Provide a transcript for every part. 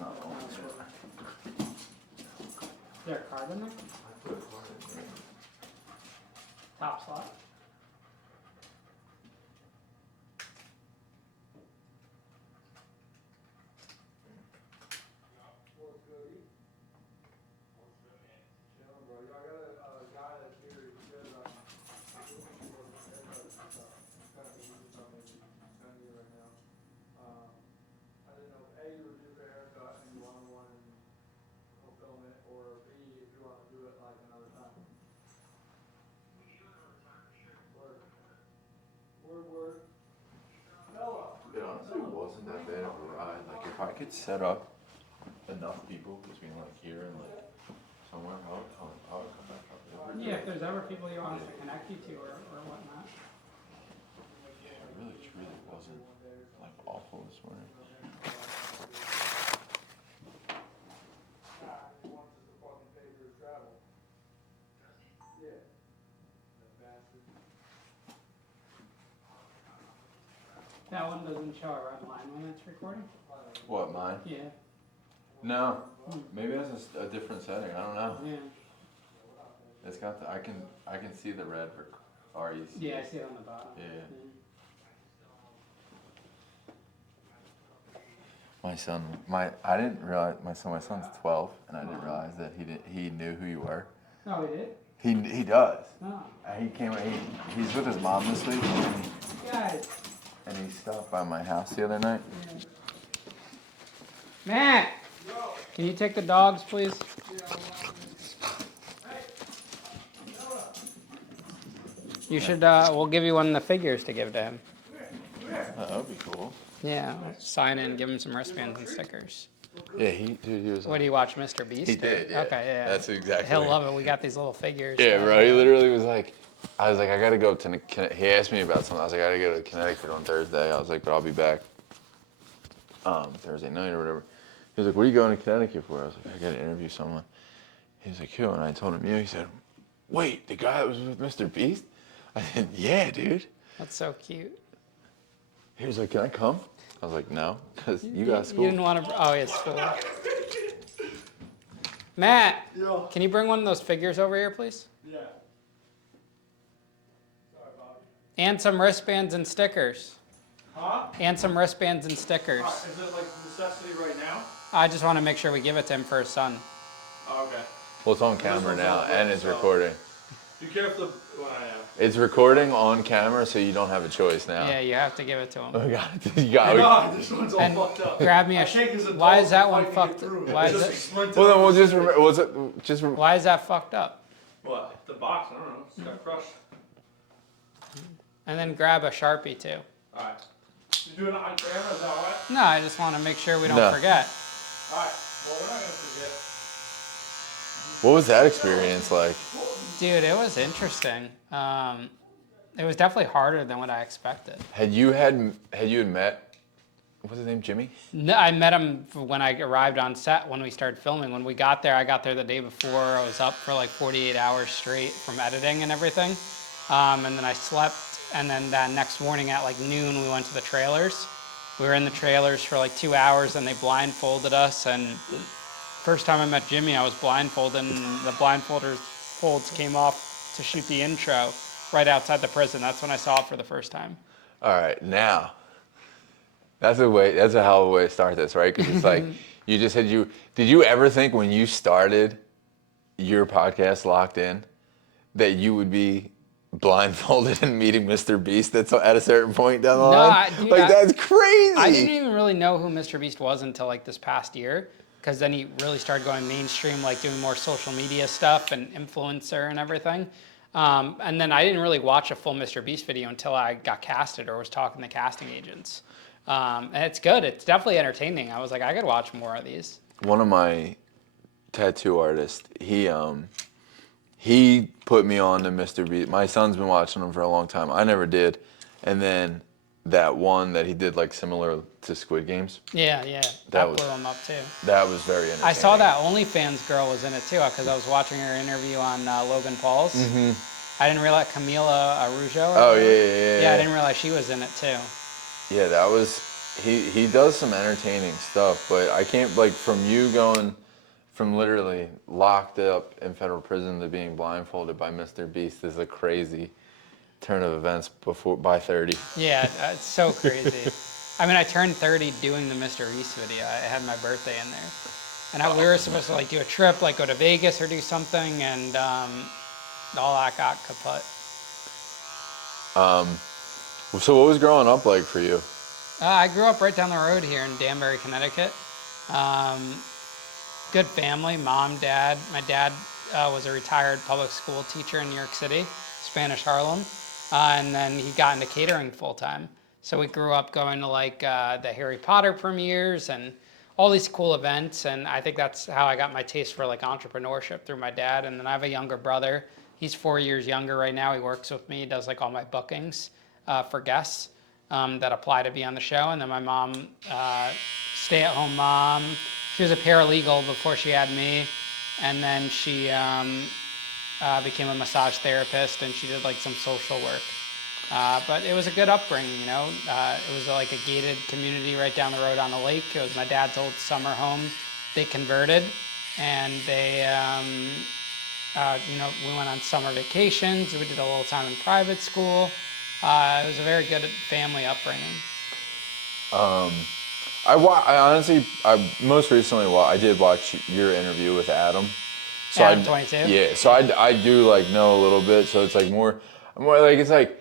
not the one that's Is there a card in there? I put a card in there. Top slot? It honestly wasn't that bad of a ride. Like if I could set up enough people between like here and like somewhere, I would come back up there. Yeah, if there's ever people you want us to connect you to or whatnot. It really truly wasn't like awful this morning. That one doesn't show a red line when it's recording? What, mine? Yeah. No. Maybe that's a different setting. I don't know. Yeah. It's got the, I can see the red REC. Yeah, I see it on the bottom. Yeah. My son, I didn't realize, my son's 12, and I didn't realize that he knew who you were. Oh, he did? He does. Oh. He's with his mom this week, Guys. and he stopped by my house the other night. Yeah. Matt! Can you take the dogs, please? You should, we'll give you one of the figures to give to him. That would be cool. Yeah, sign in, give him some wristbands and stickers. Yeah, he was. What, do you watch Mr. Beast? He did, yeah. Okay, yeah. That's exactly. He'll love it. We got these little figures. Yeah, bro. He literally was like, I was like, I gotta go up to. He asked me about something. I was like, I gotta go to Connecticut on Thursday. I was like, but I'll be back Thursday night or whatever. He was like, what are you going to Connecticut for? I was like, I gotta interview someone. He was like, who? And I told him you. He said, wait, the guy that was with Mr. Beast? I said, yeah, dude. That's so cute. He was like, can I come? I was like, no, because you got school. You didn't want to. Oh, it's school. Matt, can you bring one of those figures over here, please? Yeah. Sorry, Bobby. And some wristbands and stickers. Huh? And some wristbands and stickers. Is it like necessity right now? I just want to make sure we give it to him for his son. Oh, okay. Well, it's on camera now, and it's recording. Be careful when I am. It's recording on camera, so you don't have a choice now. Yeah, you have to give it to him. Oh, God. You got God, this one's all And fucked up. grab me a. Why is that one fucked? Why is it? Well, then we'll just remember. Why is that fucked up? What? The box? I don't know. It's got crushed. And then grab a Sharpie too. All right. You doing it on camera? Is that all right? No, I just want to make sure we don't forget. All right. Well, we're not gonna forget. What was that experience like? Dude, it was interesting. It was definitely harder than what I expected. Had you met, what's his name, Jimmy? No, I met him when I arrived on set when we started filming. When we got there, I got there the day before. I was up for like 48 hours straight from editing and everything. And then I slept, and then that next morning at like noon, we went to the trailers. We were in the trailers for like 2 hours, and they blindfolded us. And first time I met Jimmy, I was blindfolded, and the folds came off to shoot the intro right outside the prison. That's when I saw it for the first time. All right, now, that's a hell of a way to start this, right? Because it's like, did you ever think when you started your podcast Locked In that you would be blindfolded and meeting Mr. Beast at a certain point down the line? Dude, that's crazy. I didn't even really know who Mr. Beast was until like this past year, because then he really started going mainstream, like doing more social media stuff and influencer and everything. And then I didn't really watch a full Mr. Beast video until I got casted or was talking to casting agents. And it's good. It's definitely entertaining. I was like, I could watch more of these. One of my tattoo artists, he put me on to Mr. Beast. My son's been watching him for a long time. I never did. And then that one that he did like similar to Squid Games. Yeah. That blew him up too. That was very entertaining. I saw that OnlyFans girl was in it too, because I was watching her interview on Logan Paul's. Mm-hmm. I didn't realize Camila Araujo. Oh, yeah. Yeah, I didn't realize she was in it too. Yeah, that was he does some entertaining stuff, but I can't, like, from you going from literally locked up in federal prison to being blindfolded by Mr. Beast is a crazy turn of events by 30. Yeah, it's so crazy. I mean, I turned 30 doing the Mr. Beast video. I had my birthday in there. And we were supposed to like do a trip, like go to Vegas or do something, and all that got kaput. So what was growing up like for you? I grew up right down the road here in Danbury, Connecticut. Good family, mom, dad. My dad was a retired public school teacher in New York City, Spanish Harlem, and then he got into catering full time. So we grew up going to like the Harry Potter premieres and all these cool events, and I think that's how I got my taste for like entrepreneurship through my dad. And then I have a younger brother. He's 4 years younger right now. He works with me. He does like all my bookings for guests that apply to be on the show. And then my mom, stay-at-home mom. She was a paralegal before she had me, and then she became a massage therapist, and she did like some social work. But it was a good upbringing, you know. It was like a gated community right down the road on a lake. It was my dad's old summer home. They converted, and they, you know, we went on summer vacations. We did a little time in private school. It was a very good family upbringing. I honestly, most recently, I did watch your interview with Adam. So Adam 22? Yeah, so I do like know a little bit. So it's like more like it's like,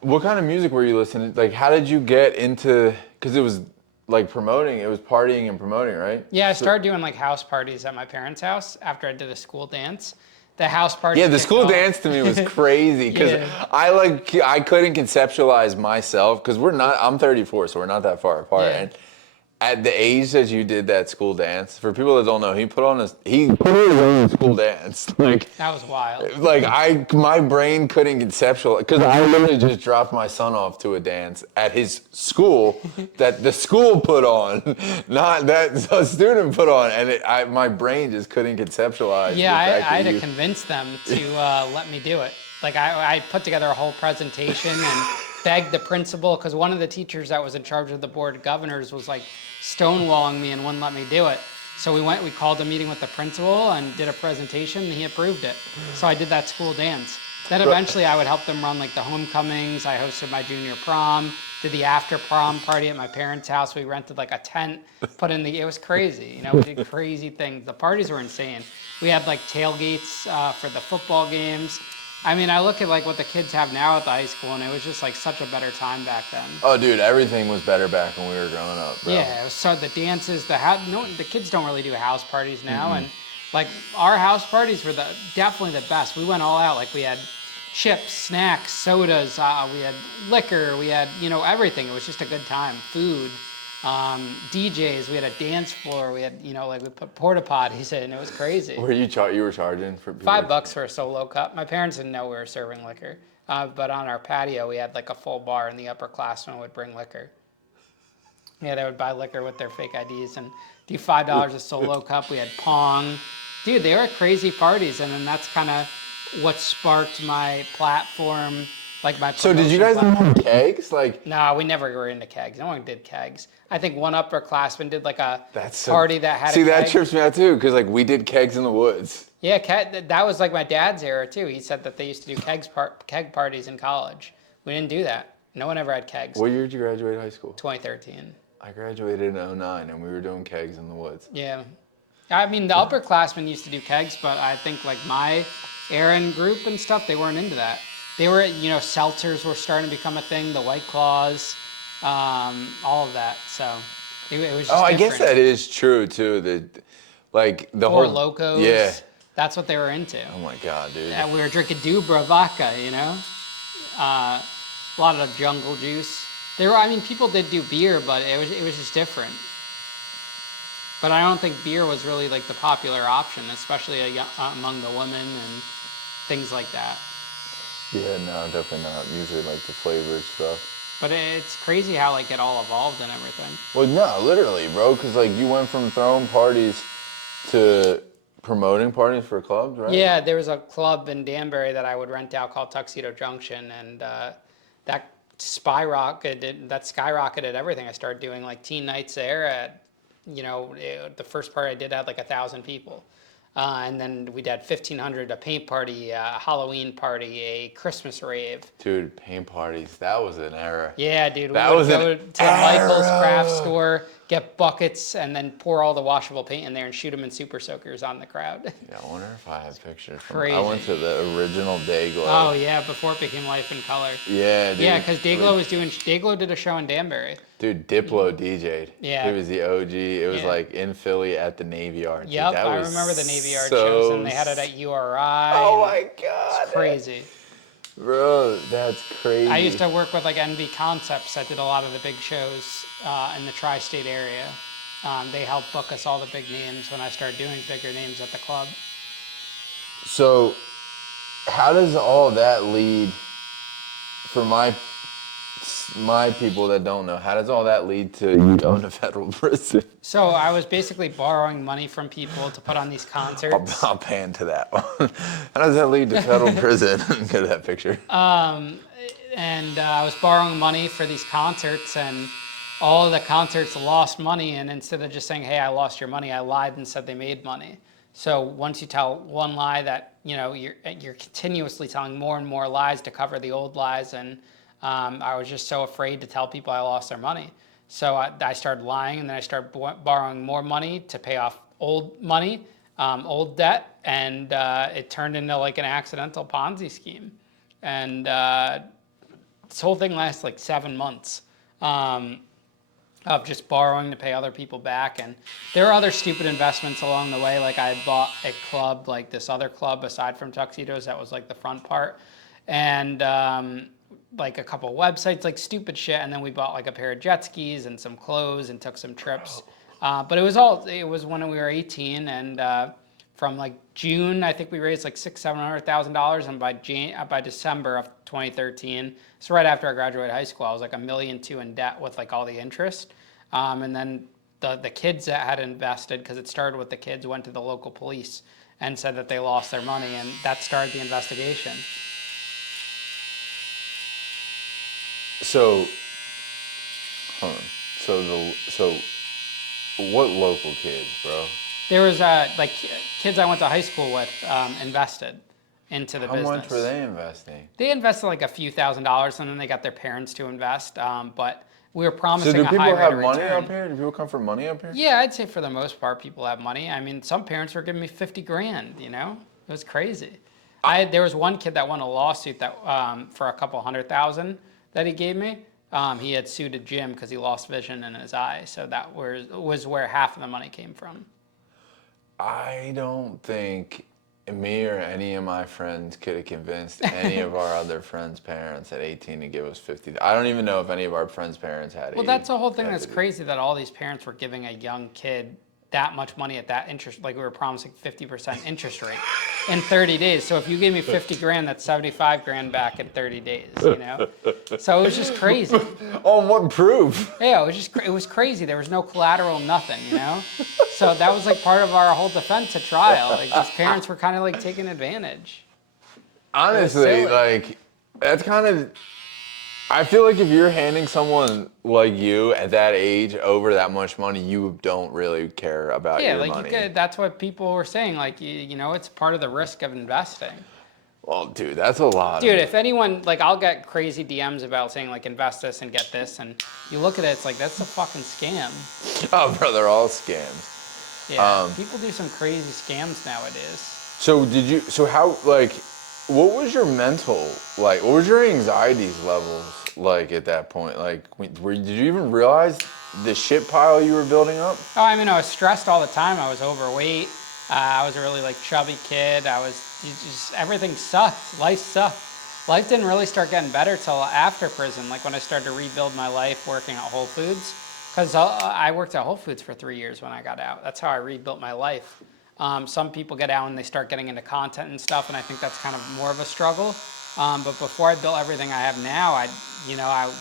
what kind of music were you listening to? Like, how did you get into? Because it was like promoting, it was partying and promoting, right? Yeah, I started doing like house parties at my parents' house after I did a school dance. The house party. Yeah, the school dance to me was crazy because Yeah. I couldn't conceptualize myself because I'm 34, so we're not that far apart. Yeah. And at the age that you did that school dance, for people that don't know, he put on his own school dance. Like That was wild. like my brain couldn't conceptualize because I literally just dropped my son off to a dance at his school that the school put on, not that a student put on, and my brain just couldn't conceptualize. Yeah, the fact I had that to you- convince them to let me do it. Like I put together a whole presentation and begged the principal, because one of the teachers that was in charge of the board of governors was like stonewalling me and wouldn't let me do it. So we called a meeting with the principal and did a presentation, and he approved it. So I did that school dance. Then eventually I would help them run like the homecomings. I hosted my junior prom, did the after prom party at my parents' house. We rented like a tent, it was crazy. You know, we did crazy things. The parties were insane. We had like tailgates for the football games. I mean, I look at like what the kids have now at the high school, and it was just like such a better time back then. Oh, dude, everything was better back when we were growing up, bro. Yeah, it was so the dances, the kids don't really do house parties now, and like our house parties were definitely the best. We went all out. Like we had chips, snacks, sodas, we had liquor, we had everything. It was just a good time. Food, DJs. We had a dance floor. We had like we put porta potties in. It was crazy. Were you were charging for people? $5 for a solo cup. My parents didn't know we were serving liquor, but on our patio we had like a full bar, and the upperclassmen would bring liquor. Yeah, they would buy liquor with their fake IDs and do $5 a solo cup. We had Pong. Dude, they were crazy parties, and then that's kind of what sparked my platform, like my So did you guys promotion have kegs? Like, No, we never were into kegs. No one did kegs. I think one upperclassman did like a that's so, party that had see, a keg. that trips me out too, because like we did kegs in the woods. Yeah, that was like my dad's era too. He said that they used to do keg parties in college. We didn't do that. No one ever had kegs. What year did you graduate high school? 2013. I graduated in 09, and we were doing kegs in the woods. Yeah. I mean, the upperclassmen used to do kegs, but I think like my era and group and stuff, they weren't into that. They were, seltzers were starting to become a thing, the White Claws, all of that. So it was just I different. guess that is true too. That like the Four whole Locos. Yeah. That's what they were into. Oh my god, dude. And we were drinking Dubra vodka, a lot of jungle juice. People did do beer, but it was just different. But I don't think beer was really like the popular option, especially among the women and things like that. Yeah, no, definitely not. Usually like the flavored stuff. But it's crazy how like it all evolved and everything. Well, no, literally, bro, because like you went from throwing parties to promoting parties for clubs, right? Yeah, there was a club in Danbury that I would rent out called Tuxedo Junction, and that skyrocketed everything. I started doing like teen nights there at, the first part I did had like 1,000 people. And then we did 1,500, a paint party, a Halloween party, a Christmas rave. Dude, paint parties, that was an era. Yeah, dude. That We was would an go to Michael's craft era. store, get buckets, and then pour all the washable paint in there and shoot them in super soakers on the crowd. Yeah, I wonder if I have pictures. Crazy. I went to the original Dayglow. Oh, yeah, before it became Life in Color. Yeah, dude. Yeah, because Dayglow did a show in Danbury. Dude, Diplo DJ'd. Yeah. He was the OG. It was Yeah. like in Philly at the Navy Yard. Dude, Yep, that I was remember the Navy Yard so shows, and they had it at URI. Oh and my God. It's crazy. Bro, that's crazy. I used to work with like NV Concepts that did a lot of the big shows in the tri-state area. They helped book us all the big names when I started doing bigger names at the club. So, how does all that lead, for my people that don't know, how does all that lead to you going to federal prison? So I was basically borrowing money from people to put on these concerts. I'll pan to that one. How does that lead to federal prison? Go to that picture. And I was borrowing money for these concerts, and all of the concerts lost money. And instead of just saying, "Hey, I lost your money," I lied and said they made money. So once you tell one lie, that you're continuously telling more and more lies to cover the old lies, and I was just so afraid to tell people I lost their money. So I started lying, and then I started borrowing more money to pay off old money, old debt, and it turned into like an accidental Ponzi scheme. And this whole thing lasted like 7 months of just borrowing to pay other people back. And there were other stupid investments along the way. Like I bought a club, like this other club aside from Tuxedos, that was like the front part. And like a couple websites, like stupid shit. And then we bought like a pair of jet skis and some clothes and took some trips. But it was when we were 18, and from like June, I think we raised like $600,000-$700,000, and by December of 2013, so right after I graduated high school, I was like $1.2 million in debt with like all the interest. And then the kids that had invested, because it started with the kids, went to the local police and said that they lost their money, and that started the investigation. So, hold on. So what local kids, bro? There was like kids I went to high school with invested into the business. How much were they investing? They invested like a few $1,000s, and then they got their parents to invest. But we were promising So do a people high rate have of money return. up here? Do people come from money up here? Yeah, I'd say for the most part, people have money. I mean, some parents were giving me 50 grand. It was crazy. There was one kid that won a lawsuit that for a couple $100,000 that he gave me. He had sued a gym because he lost vision in his eye. So that was where half of the money came from. I don't think me or any of my friends could have convinced any of our other friends' parents at 18 to give us 50. I don't even know if any of our friends' parents had 80. Well, that's the whole thing that's crazy, that all these parents were giving a young kid that much money at that interest, like we were promising 50% interest rate in 30 days. So if you gave me 50 grand, that's 75 grand back in 30 days, So it was just crazy. On what proof? Yeah, it was crazy. There was no collateral, nothing, So that was like part of our whole defense at trial. Like these parents were kind of like taking advantage. Honestly, silly. like, that's kind of, I feel like if you're handing someone like you at that age over that much money, you don't really care about your money. Yeah, that's what people were saying. Like, it's part of the risk of investing. Well, dude, that's a lot. Dude, if anyone, like, I'll get crazy DMs about saying, like, invest this and get this, and you look at it, it's like, that's a fucking scam. Oh, bro, they're all scams. Yeah, people do some crazy scams nowadays. So how, like, what was your mental, like, what was your anxieties levels like at that point? Like, did you even realize the shit pile you were building up? Oh, I mean, I was stressed all the time. I was overweight. I was a really, like, chubby kid. Everything sucked. Life sucked. Life didn't really start getting better till after prison, like when I started to rebuild my life working at Whole Foods. Because I worked at Whole Foods for 3 years when I got out. That's how I rebuilt my life. Some people get out and they start getting into content and stuff, and I think that's kind of more of a struggle. But before I built everything I have now, I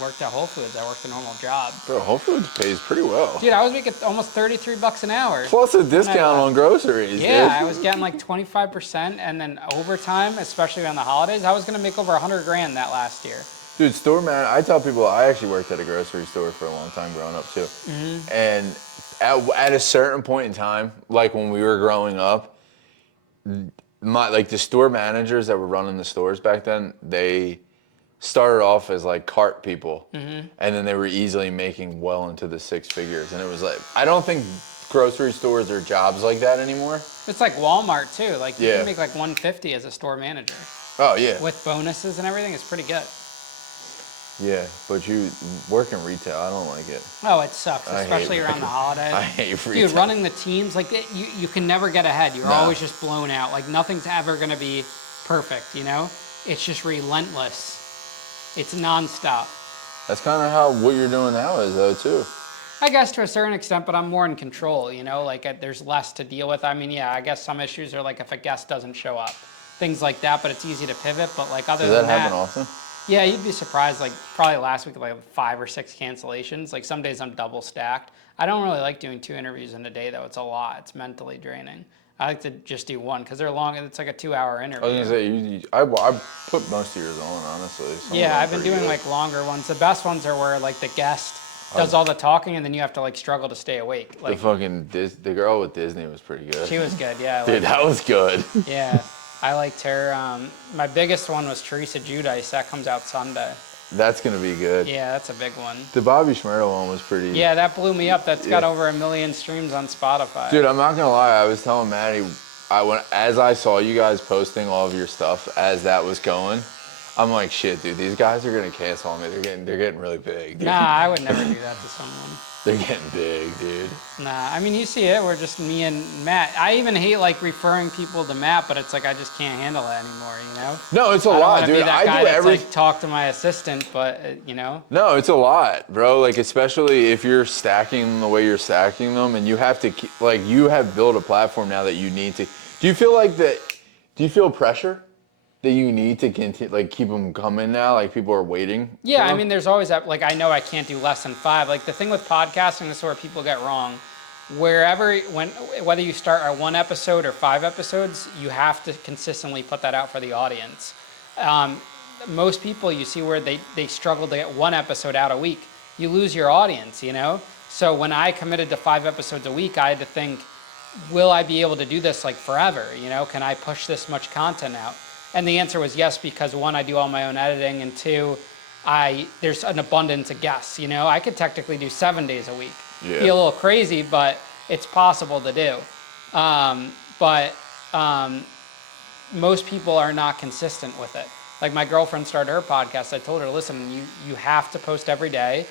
worked at Whole Foods. I worked a normal job. Bro, Whole Foods pays pretty well. Dude, I was making almost $33 an hour. Plus a discount on groceries, Yeah, dude. I was getting like 25%, and then overtime, especially on the holidays, I was gonna make over 100 grand that last year. Dude, store man, I tell people I actually worked at a grocery store for a long time growing up too. And at a certain point in time, like when we were growing up, the store managers that were running the stores back then, they started off as like cart people, and then they were easily making well into the six figures. And it was like, I don't think grocery stores are jobs like that anymore. It's like Walmart too. Like you Yeah. can make like 150 as a store manager Oh yeah, with bonuses and everything. It's pretty good. yeah. But you work in retail, I don't like it. Oh, it sucks, I hate especially around the holidays. I hate retail. Dude, running the teams, like you can never get ahead. You're No. always just blown out. Like nothing's ever gonna be perfect, you know? It's just relentless. It's nonstop. That's kind of how what you're doing now is though too. I guess to a certain extent, but I'm more in control, you know? Like there's less to deal with. I mean, yeah, I guess some issues are like if a guest doesn't show up, things like that, but it's easy to pivot. But like other Does than that happen often? yeah, you'd be surprised. Like probably last week, like 5 or 6 cancellations. Like some days I'm double stacked. I don't really like doing 2 interviews in a day though. It's a lot. It's mentally draining. I like to just do one because they're long. It's like a 2-hour interview. I was gonna say I put most of yours on honestly. Some of Yeah, them are I've been pretty doing good. like longer ones. The best ones are where like the guest does all the talking and then you have to like struggle to stay awake. Like the girl with Disney was pretty good. she was good. Yeah, Dude, that was good. yeah. I liked her. My biggest one was Teresa Giudice. That comes out Sunday. That's gonna be good. Yeah, that's a big one. The Bobby Shmurda one was pretty. Yeah, that blew me up. That's got Yeah. over 1 million streams on Spotify. Dude, I'm not gonna lie. I was telling Maddie, as I saw you guys posting all of your stuff as that was going, I'm like, shit, dude. These guys are gonna cancel on me. They're getting really big. Dude. Nah, I would never do that to someone. They're getting big, dude. Nah, I mean, you see it. We're just me and Matt. I even hate like referring people to Matt, but it's like I just can't handle it anymore, you know? No, it's a I don't lot, want to dude. be that guy I do that's every. like talk to my assistant, but you know? No, it's a lot, bro. Like, especially if you're stacking them the way you're stacking them, and you have to keep, like, you have built a platform now that you need to. Do you feel like that? Do you feel pressure that you need to continue, like, keep them coming now? Like, people are waiting. Yeah, for I them? mean, there's always that, like, I know I can't do less than 5. Like, the thing with podcasting, this is where people get wrong. Whether you start at 1 episode or 5 episodes, you have to consistently put that out for the audience. Most people you see where they struggle to get 1 episode out a week, you lose your audience, you know? So when I committed to 5 episodes a week, I had to think, will I be able to do this like forever? You know, can I push this much content out? And the answer was yes, because 1, I do all my own editing, and 2, there's an abundance of guests. You know, I could technically do 7 days a week. Yeah. Be a little crazy, but it's possible to do. Most people are not consistent with it. Like my girlfriend started her podcast. I told her, listen, you have to post every day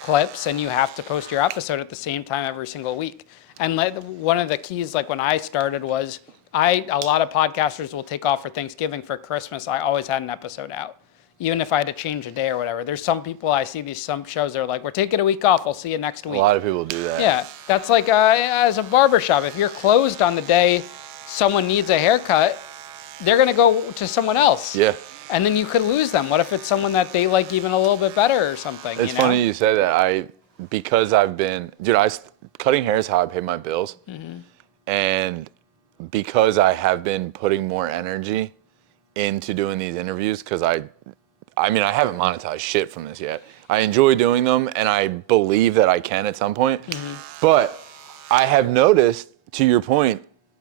clips, and you have to post your episode at the same time every single week. And one of the keys, like when I started, was a lot of podcasters will take off for Thanksgiving. For Christmas, I always had an episode out, even if I had to change a day or whatever. There's some people I see some shows that are like, we're taking a week off. We'll see you next week. A lot of people do that. Yeah, that's like as a barbershop. If you're closed on the day someone needs a haircut, they're gonna go to someone else. Yeah. And then you could lose them. What if it's someone that they like even a little bit better or something? It's you know? funny you say that. Because I've been, dude, cutting hair is how I pay my bills. Mm-hmm. And because I have been putting more energy into doing these interviews, because I mean, I haven't monetized shit from this yet. I enjoy doing them, and I believe that I can at some point. Mm-hmm. But I have noticed, to your point,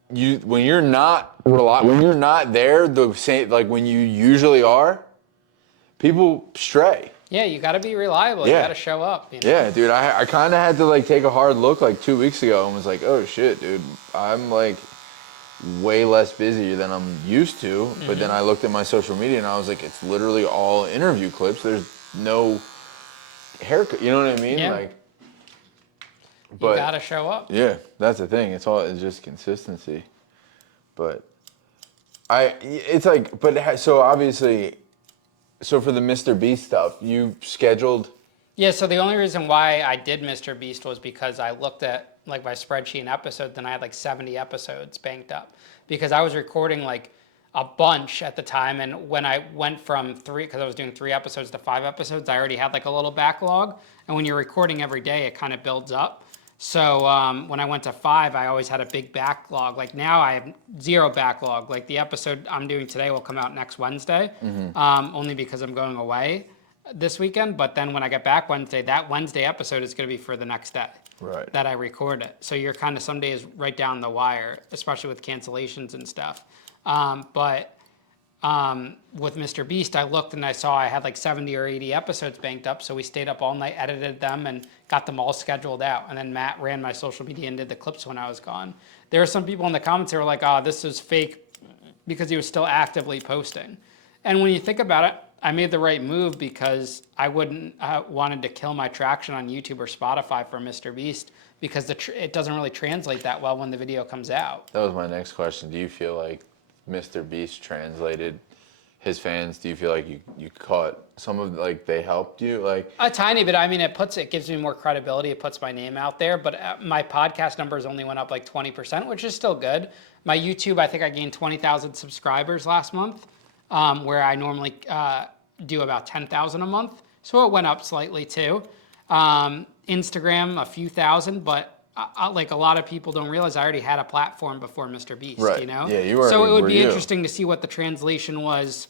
when you're not there the same, like when you usually are, people stray. Yeah, you got to be reliable. Yeah. You got to show up. You know? Yeah, dude, I kind of had to like take a hard look like 2 weeks ago and was like, oh shit, dude, I'm like way less busy than I'm used to. Mm-hmm. But then I looked at my social media and I was like, it's literally all interview clips. There's no haircut. You know what I mean? Yeah. Like, You but got to show up. yeah, that's the thing. It's just consistency. But so obviously, so for the Mr. Beast stuff, you scheduled. Yeah, so the only reason why I did Mr. Beast was because I looked at like my spreadsheet and episodes, and I had like 70 episodes banked up because I was recording like a bunch at the time. And when I went from 3, because I was doing 3 episodes to 5 episodes, I already had like a little backlog. And when you're recording every day, it kind of builds up. So when I went to 5, I always had a big backlog. Like now I have 0 backlog. Like the episode I'm doing today will come out next Wednesday, only because I'm going away. this weekend, but then when I get back Wednesday, that Wednesday episode is going to be for the next day Right. that I record it. So you're kind of some days right down the wire, especially with cancellations and stuff. But with Mr. Beast, I looked and I saw I had like 70 or 80 episodes banked up. So we stayed up all night, edited them, and got them all scheduled out. And then Matt ran my social media and did the clips when I was gone. There are some people in the comments who were like, oh, this is fake because he was still actively posting. And when you think about it, I made the right move because I wouldn't wanted to kill my traction on YouTube or Spotify for Mr. Beast because it doesn't really translate that well when the video comes out. That was my next question. Do you feel like Mr. Beast translated his fans? Do you feel like you caught some of, like, they helped you? Like, A tiny bit. I mean, it gives me more credibility. It puts my name out there. But my podcast numbers only went up like 20%, which is still good. My YouTube, I think I gained 20,000 subscribers last month, where I normally do about 10,000 a month. So it went up slightly too. Instagram, a few thousand, but like a lot of people don't realize I already had a platform before Mr. Beast, Right. you know? Yeah, you already So it would were be you. interesting to see what the translation was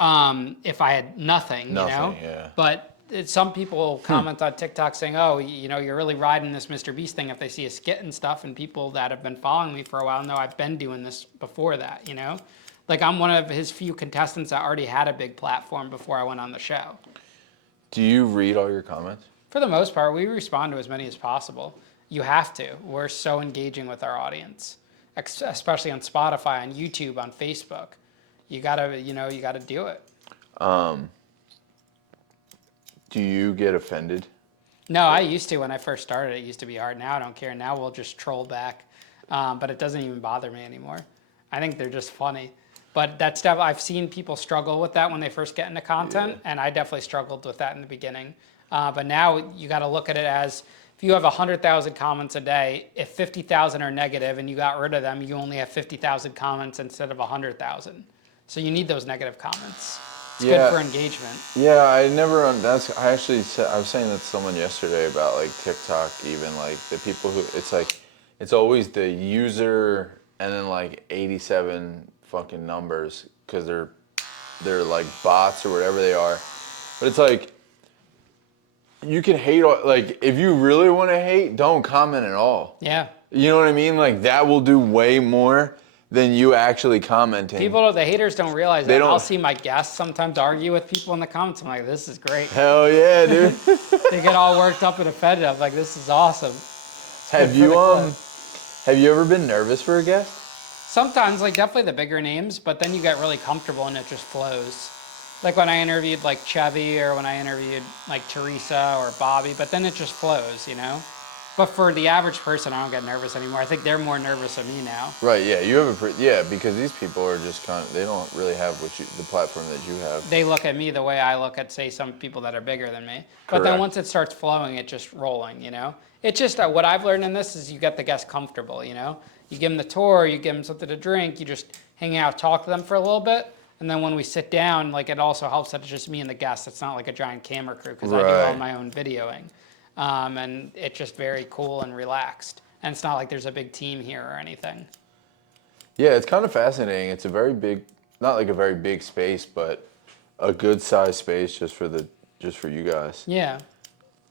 if I had nothing, you know? Nothing, yeah. But some people comment on TikTok saying, oh, you know, you're really riding this Mr. Beast thing if they see a skit and stuff, and people that have been following me for a while know I've been doing this before that, you know? Like, I'm one of his few contestants that already had a big platform before I went on the show. do you read all your comments? For the most part, we respond to as many as possible. You have to. We're so engaging with our audience, especially on Spotify, on YouTube, on Facebook. You gotta do it. Do you get offended? No, I used to when I first started. It used to be hard. Now I don't care. Now we'll just troll back, but it doesn't even bother me anymore. I think they're just funny. But that stuff, I've seen people struggle with that when they first get into content, and I definitely struggled with that in the beginning. But now you got to look at it as if you have 100,000 comments a day, if 50,000 are negative and you got rid of them, you only have 50,000 comments instead of 100,000. So you need those negative comments. It's Yeah. good for engagement. Yeah, I never. I actually said, I was saying that to someone yesterday about like TikTok, even like the people who it's like, it's always the user and then like 87 fucking numbers because they're like bots or whatever they are. But it's like you can hate like if you really want to hate, don't comment at all. Yeah. You know what I mean? Like that will do way more than you actually commenting. The haters don't realize They that. don't- I'll see my guests sometimes argue with people in the comments. I'm like, this is great. Hell yeah, dude. They get all worked up and offended. I'm like, this is awesome. Have good for the clip. have you ever been nervous for a guest? Sometimes, like definitely the bigger names, but then you get really comfortable and it just flows. Like when I interviewed like Chevy or when I interviewed like Teresa or Bobby, but then it just flows, you know? But for the average person, I don't get nervous anymore. I think they're more nervous of me now. Right, yeah, you have because these people are just they don't really have the platform that you have. They look at me the way I look at, say, some people that are bigger than me. But then Correct. once it starts flowing, it's just rolling, you know? It's just what I've learned in this is you get the guests comfortable, you know? You give them the tour, you give them something to drink, you just hang out, talk to them for a little bit. And then when we sit down, like it also helps that it's just me and the guests. It's not like a giant camera crew because I do all Right. my own videoing. And it's just very cool and relaxed. And it's not like there's a big team here or anything. Yeah, it's kind of fascinating. It's a very big, not like a very big space, but a good sized space just for you guys. Yeah.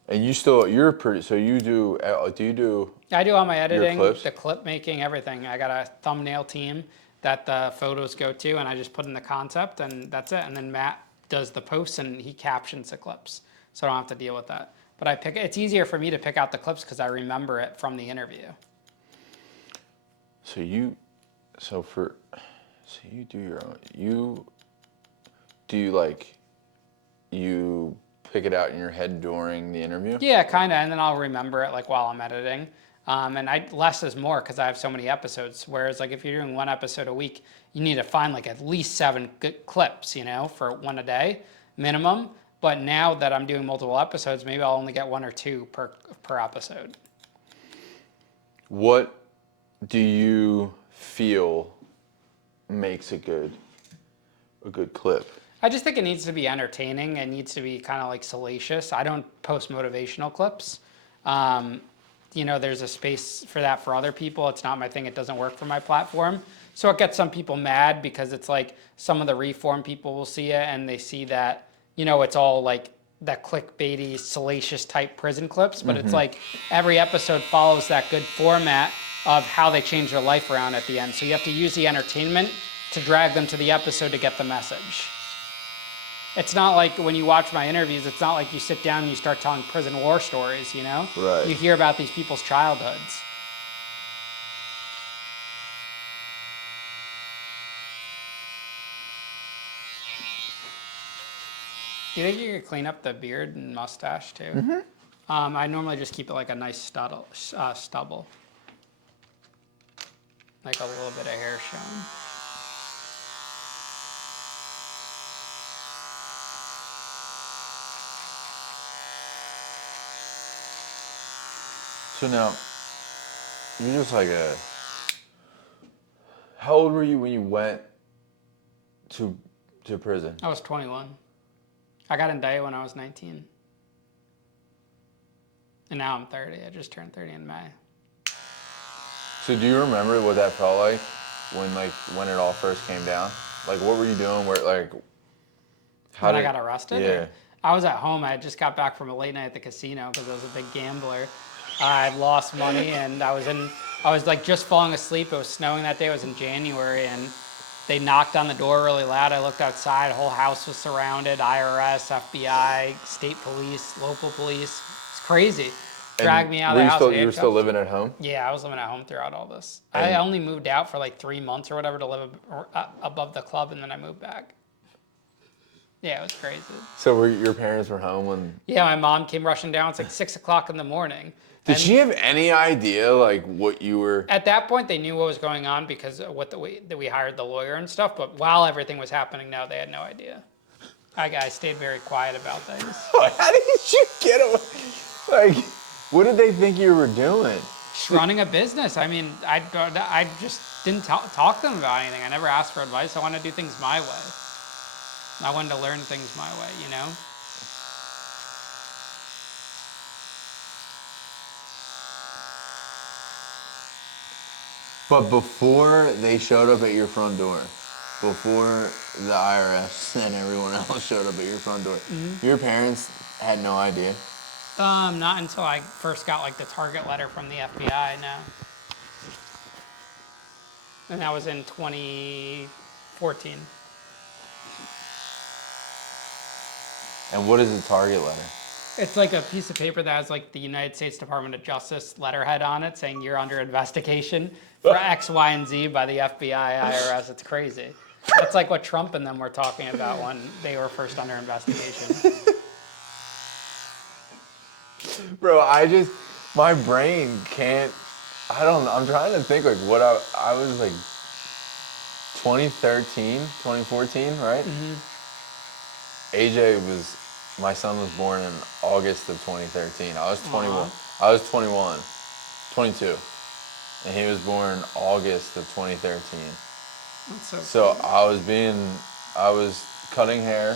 And you're pretty. So you do you do? I do all my editing, clips? the clip making, everything. I got a thumbnail team that the photos go to, and I just put in the concept, and that's it. And then Matt does the posts, and he captions the clips, so I don't have to deal with that. But it's easier for me to pick out the clips because I remember it from the interview. So you do your own. You pick it out in your head during the interview? Yeah, kind of, and then I'll remember it like while I'm editing. And less is more because I have so many episodes. Whereas like if you're doing one episode a week, you need to find like at least 7 good clips, you know, for one a day minimum. But now that I'm doing multiple episodes, maybe I'll only get 1 or 2 per episode. What do you feel makes a good clip? I just think it needs to be entertaining. It needs to be kind of like salacious. I don't post motivational clips. You know, there's a space for that for other people. It's not my thing. It doesn't work for my platform. So it gets some people mad because it's like some of the reform people will see it and they see that, it's all like that clickbaity, salacious type prison clips, but it's like every episode follows that good format of how they change their life around at the end. So you have to use the entertainment to drag them to the episode to get the message. It's not like when you watch my interviews, it's not like you sit down and you start telling prison war stories, Right. You hear about these people's childhoods. Do you think you could clean up the beard and mustache too? I normally just keep it like a nice stubble. Like a little bit of hair showing. So now, you're just like how old were you when you went to prison? I was 21. I got indicted when I was 19. And now I'm 30. I just turned 30 in May. So do you remember what that felt like when it all first came down? Like, what were you doing? When I got arrested? Yeah. I was at home. I just got back from a late night at the casino because I was a big gambler. I lost money and I was like just falling asleep. It was snowing that day. It was in January and they knocked on the door really loud. I looked outside. The whole house was surrounded. IRS, FBI, state police, local police. It's crazy. Dragged me out of the house. You were still living at home? Yeah, I was living at home throughout all this. I only moved out for like 3 months or whatever to live above the club, and then I moved back. Yeah, it was crazy. So your parents were home when... Yeah, my mom came rushing down. It's like 6 o'clock in the morning. Did she have any idea, like, what you were... At that point, they knew what was going on because of what that we hired the lawyer and stuff. But while everything was happening, no, they had no idea. I stayed very quiet about things. How did you get away? Like, what did they think you were doing? Just running a business. I mean, I just didn't talk to them about anything. I never asked for advice. I wanted to do things my way. I wanted to learn things my way, But before they showed up at your front door, before the IRS and everyone else showed up at your front door, your parents had no idea? Not until I first got like the target letter from the FBI, no. And that was in 2014. And what is the target letter? It's like a piece of paper that has like the United States Department of Justice letterhead on it saying you're under investigation for X, Y, and Z by the FBI, IRS. It's crazy. That's like what Trump and them were talking about when they were first under investigation. Bro, my brain can't, I don't know. I'm trying to think like what I was like 2013, 2014, right? My son was born in August of 2013. I was 21. I was 21, 22. And he was born August of 2013. That's So I was cutting hair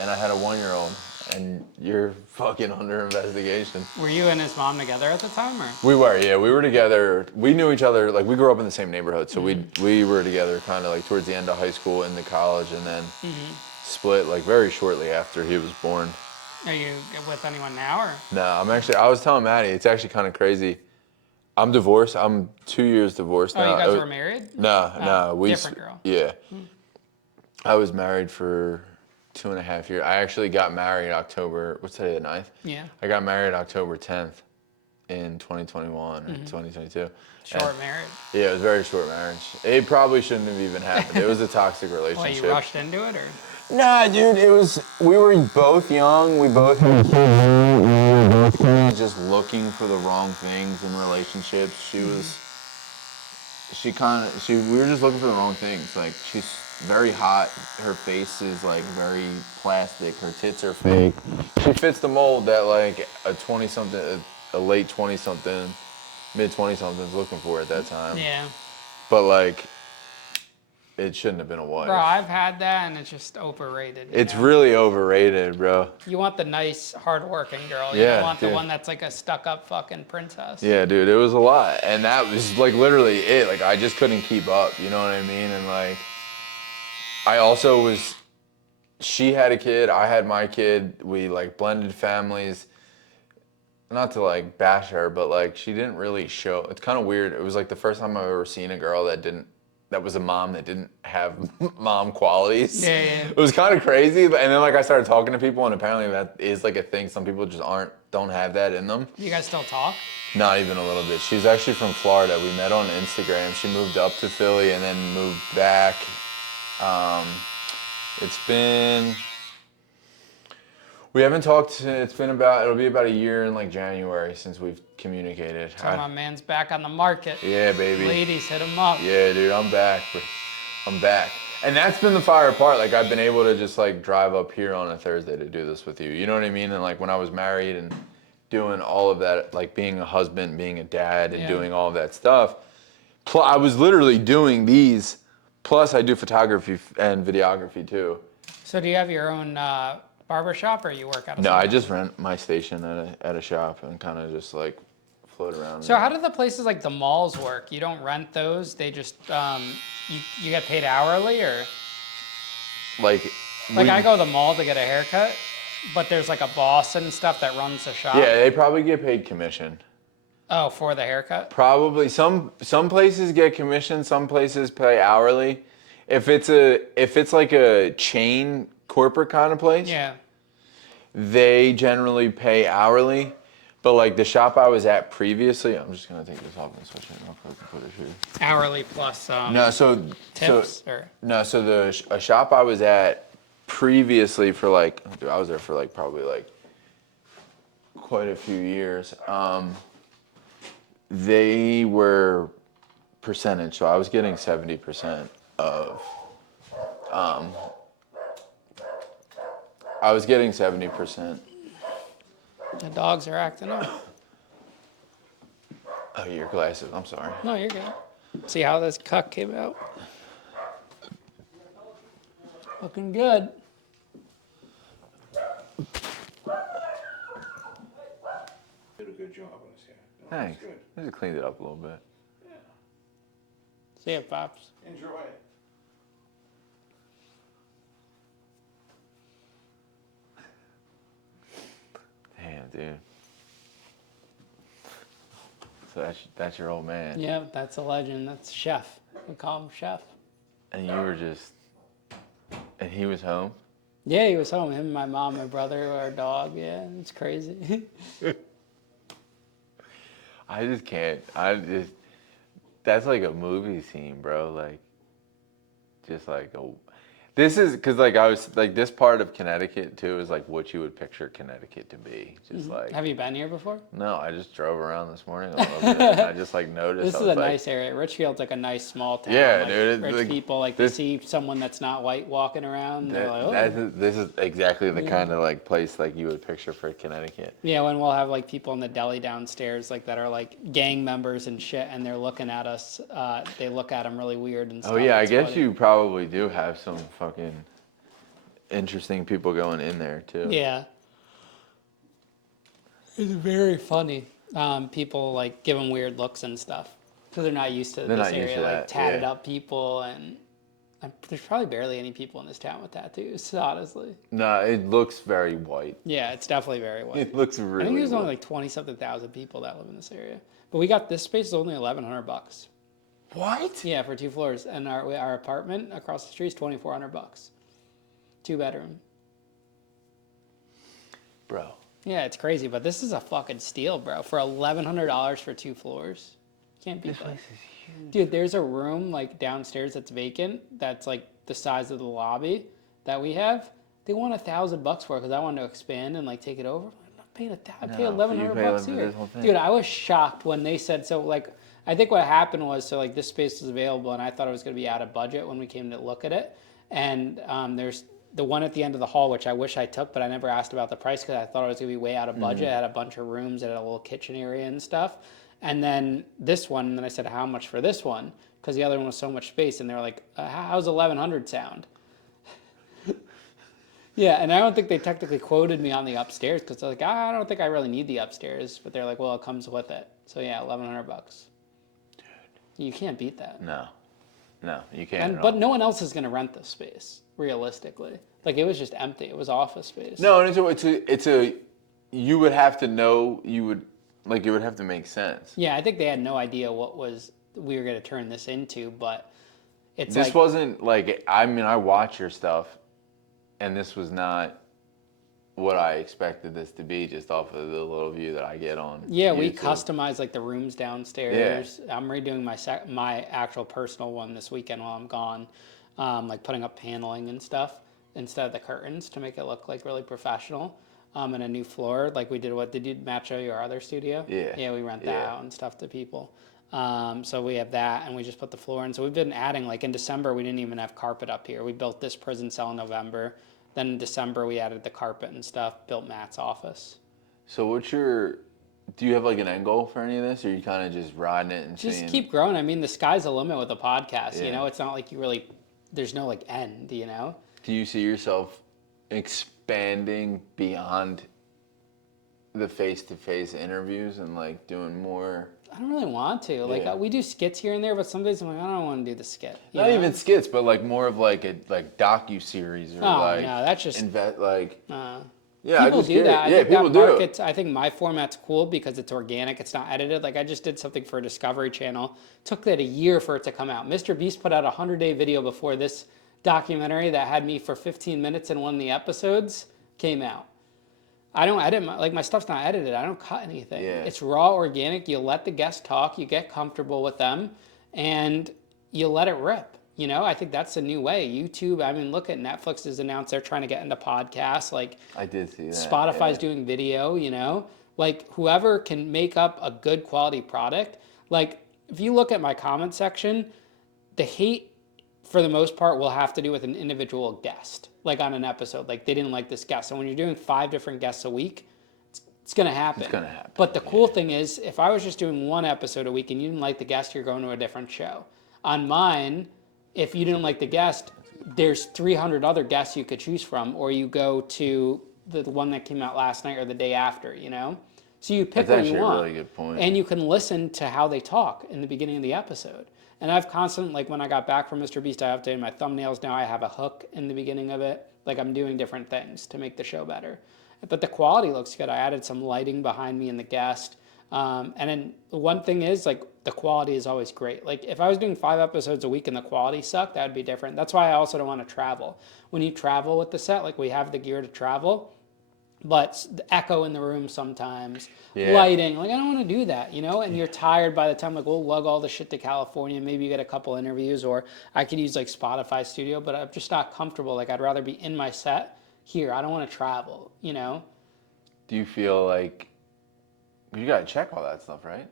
and I had a 1-year-old and you're fucking under investigation. Were you and his mom together at the time or? We were together. We knew each other, like we grew up in the same neighborhood. So we were together kind of like towards the end of high school into college and then split like very shortly after he was born. Are you with anyone now or? No, I was telling Maddie, it's actually kind of crazy. I'm divorced. I'm 2 years divorced now. Oh, you guys were married? No. Different girl. Yeah. I was married for 2.5 years. I actually got married October, what's today, the 9th? Yeah. I got married October 10th in 2021 or 2022. Short marriage. Yeah, it was a very short marriage. It probably shouldn't have even happened. It was a toxic relationship. Well, you rushed into it or? Nah, dude, we were both young, we both had kids, and we were both kind of just looking for the wrong things in relationships. We were just looking for the wrong things. Like, she's very hot, her face is like very plastic, her tits are fake. She fits the mold that like a 20-something, a late 20-something, mid 20-something's looking for at that time. Yeah. But like, it shouldn't have been a wife. Bro, I've had that and it's just overrated. It's really overrated, bro. You want the nice, hardworking girl. Yeah, You don't want dude. the one that's like a stuck-up fucking princess. Yeah, dude, it was a lot. And that was like literally it. Like, I just couldn't keep up, you know what I mean? And like, I also was she had a kid, I had my kid. We like blended families. Not to like bash her, but like she didn't really show. It's kind of weird. It was like the first time I've ever seen a girl that was a mom that didn't have mom qualities. Yeah, yeah. It was kind of crazy. And then like I started talking to people, and apparently that is like a thing. Some people just don't have that in them. You guys still talk? Not even a little bit. She's actually from Florida. We met on Instagram. She moved up to Philly and then moved back. We haven't talked. It'll be about a year in like January since we've communicated. So my man's back on the market. Yeah, baby. Ladies, hit him up. Yeah, dude, I'm back. I'm back. And that's been the fire part. Like I've been able to just like drive up here on a Thursday to do this with you. You know what I mean? And like when I was married and doing all of that, like being a husband, being a dad, and doing all of that stuff. I was literally doing these. Plus, I do photography and videography too. So do you have your own barber shop, or you work out of? No, I just rent my station at a shop and kind of just like float around. So how do the places like the malls work? You don't rent those; they just you get paid hourly, or like I go to the mall to get a haircut, but there's like a boss and stuff that runs the shop. Yeah, they probably get paid commission. Oh, for the haircut? Probably some places get commission, some places pay hourly. If it's like a chain corporate kind of place, Yeah. they generally pay hourly. But like the shop I was at previously, I'm just gonna take this off and switch it real quick and put it here. Hourly plus tips or a shop I was at previously for like I was there for like probably like quite a few years. They were percentage, so I was getting 70% of. I was getting 70%. the dogs are acting up. Oh, your glasses. I'm sorry. No, you're good. See how this cuck came out? Looking good. Did a good job on his hair. Thanks. Good. I just cleaned it up a little bit. See ya, Pops. Enjoy it. Damn, dude. So that's your old man. Yeah, that's a legend. That's Chef. We call him Chef. And you were just. And he was home. Yeah, he was home. Him, my mom, my brother, our dog. Yeah, it's crazy. I just can't. That's like a movie scene, bro. Like, just like a. This is because like I was like this part of Connecticut too is like what you would picture Connecticut to be. Just like. Have you been here before? No, I just drove around this morning a little bit. And I just like noticed. This is a nice area. Richfield's like a nice small town. Yeah, like, dude. Rich people like to see someone that's not white walking around. They're like, oh. This is exactly the kind of like place like you would picture for Connecticut. Yeah, when we'll have like people in the deli downstairs like that are like gang members and shit, and they're looking at us. They look at them really weird and stuff. Oh yeah, I It's guess funny. you probably do have some fucking interesting people going in there too. Yeah. It's very funny. People like give them weird looks and stuff because they're not used to They're this not used area, to like that, tatted yeah. up people, and there's probably barely any people in this town with tattoos, honestly. No, it looks very white. Yeah, it's definitely very white. It looks really. I think there's only white. like 20-something thousand people that live in this area, but we got this space is only $1,100. What? Yeah, for 2 floors, and our apartment across the street is $2,400. 2-bedroom. Bro. Yeah, it's crazy, but this is a fucking steal, bro. For $1,100 for 2 floors, can't beat This that. place is huge. Dude, there's a room like downstairs that's vacant. That's like the size of the lobby that we have. They want $1,000 for it because I wanted to expand and like take it over. I'm not paying I pay No, $1,100 for here. this whole thing. Dude, I was shocked when they said so. Like, I think what happened was so like this space was available, and I thought it was going to be out of budget when we came to look at it. And there's the one at the end of the hall, which I wish I took, but I never asked about the price because I thought it was going to be way out of budget. It had a bunch of rooms, it had a little kitchen area and stuff. And then this one, and then I said, how much for this one? Because the other one was so much space, and they were like, how's 1,100 sound? Yeah, and I don't think they technically quoted me on the upstairs because they're like, I don't think I really need the upstairs, but they're like, well, it comes with it. So yeah, $1,100. Dude, you can't beat that. No. No, you can't. And at but all. no one else is going to rent this space realistically. Like it was just empty. It was office space. No, and it's a you would have to know you would like it would have to make sense. Yeah, I think they had no idea what we were going to turn this into, but it's This like wasn't like I mean I watch your stuff, and this was not what I expected this to be just off of the little view that I get on. yeah, we YouTube. customized like the rooms downstairs. I'm redoing my actual personal one this weekend while I'm gone, like putting up paneling and stuff instead of the curtains to make it look like really professional. And a new floor, like we did. What did you Matt show you our other studio? Yeah. Yeah, we rent that Yeah. out and stuff to people. So we have that, and we just put the floor in. So we've been adding. Like in December, we didn't even have carpet up here. We built this prison cell in November. Then in December, we added the carpet and stuff. Built Matt's office. So do you have like an end goal for any of this, or you kind of just riding it and Just seeing? keep growing. I mean, the sky's the limit with the podcast. You Yeah. know, it's not like there's no like end. You know. Do you see yourself expanding beyond the face-to-face interviews and like doing more? I don't really want to. Like Yeah. we do skits here and there, but some days I'm like, I don't want to do the skit. you Not know? even skits, but like more of like a docu-series or Oh, like no, that's just- yeah, I'm People just do curious. that. I Yeah, think people that do. markets, I think my format's cool because it's organic. It's not edited. Like I just did something for a Discovery Channel. Took that a year for it to come out. Mr. Beast put out a 100-day video before this documentary that had me for 15 minutes in one of the episodes came out. I don't edit like my stuff's not edited. I don't cut anything. Yeah. It's raw, organic. You let the guests talk. You get comfortable with them, and you let it rip. You know, I think that's the new way. YouTube. I mean, look at Netflix has announced they're trying to get into podcasts. Like I did see that. Spotify's yeah. doing video. You know, like whoever can make up a good quality product. Like if you look at my comment section, the hate for the most part will have to do with an individual guest, like on an episode. Like they didn't like this guest. So when you're doing 5 different guests a week, it's going to happen. It's gonna happen, But the cool thing is, if I was just doing 1 episode a week and you didn't like the guest, you're going to a different show. On mine, if you didn't like the guest, there's 300 other guests you could choose from, or you go to the one that came out last night or the day after, you know? So you pick That's what actually you want. a really good point. And you can listen to how they talk in the beginning of the episode. And I've constantly, like when I got back from Mr. Beast, I updated my thumbnails. Now I have a hook in the beginning of it. Like I'm doing different things to make the show better. But the quality looks good. I added some lighting behind me and the guest. And then the one thing is like the quality is always great. Like if I was doing 5 episodes a week and the quality sucked, that would be different. That's why I also don't want to travel. When you travel with the set, like we have the gear to travel, but the echo in the room sometimes, lighting, like I don't want to do that, you know? And you're tired by the time, like we'll lug all the shit to California, maybe you get a couple interviews, or I could use like Spotify Studio, but I'm just not comfortable. Like I'd rather be in my set here. I don't want to travel, you know? Do you feel like you gotta check all that stuff, right?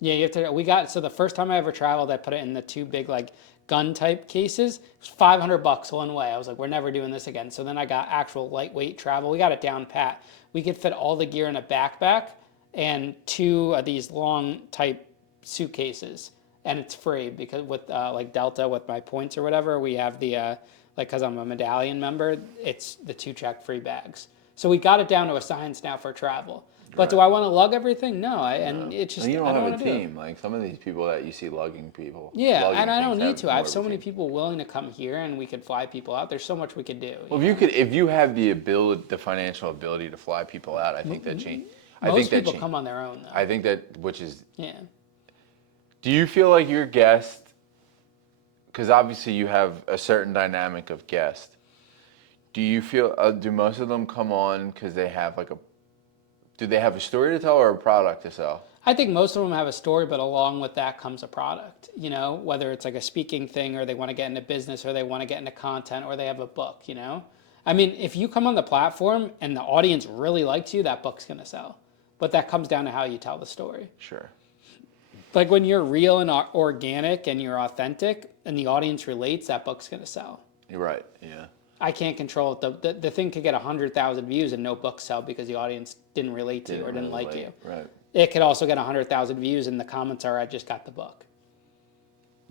Yeah, you have to. So the first time I ever traveled, I put it in the 2 big like gun type cases. It was $500 one way. I was like, we're never doing this again. So then I got actual lightweight travel. We got it down pat. We could fit all the gear in a backpack and 2 of these long type suitcases, and it's free because with like Delta with my points or whatever, we have the like because I'm a medallion member, it's the 2 check free bags. So we got it down to a science now for travel. But do I want to lug everything? No, it's just And you I don't don't have a wanna do it. team. Like some of these people that you see lugging people. Yeah, lugging and I don't things need to. I more have of so a many team. people willing to come here, and we could fly people out. There's so much we could do. Well, if you have the ability, the financial ability to fly people out, I think that change. Most people come on their own, though. I think that, which is. Yeah. Do you feel like your guest? Because obviously you have a certain dynamic of guest. Do you feel? Do most of them come on because they have like a? Do they have a story to tell or a product to sell? I think most of them have a story, but along with that comes a product, you know, whether it's like a speaking thing or they want to get into business or they want to get into content or they have a book, you know. I mean, if you come on the platform and the audience really likes you, that book's going to sell. But that comes down to how you tell the story. Sure. Like when you're real and organic and you're authentic and the audience relates, that book's going to sell. You're right. Yeah. I can't control it. The thing could get 100,000 views and no book sell because the audience didn't relate to you or didn't like you. Right. It could also get 100,000 views and the comments are, I just got the book.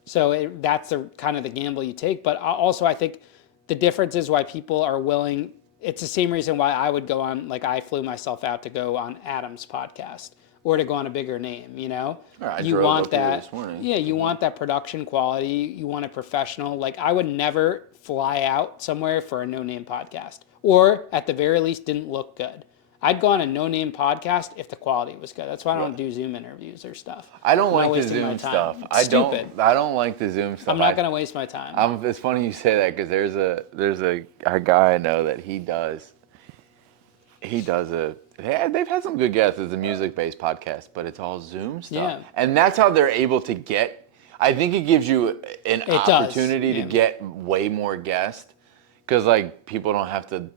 So that's the kind of the gamble you take. But also I think the difference is why people are willing. It's the same reason why I would go on, like I flew myself out to go on Adam's podcast or to go on a bigger name, you know? I You drove want up here that, this morning. yeah, you want that production quality, you want it professional. Like, I would never fly out somewhere for a no-name podcast, or at the very least didn't look good. I'd go on a no-name podcast if the quality was good. That's why I don't do Zoom interviews or stuff. I don't I'm not like the wasting my Zoom time. stuff. It's stupid. I don't like the Zoom stuff. I'm not gonna waste my time. It's funny you say that because there's a guy I know that they've had some good guests. It's a music-based podcast, but it's all Zoom stuff. Yeah. And that's how they're able to get, I think it gives you an opportunity to yeah. get way more guests because like people don't have to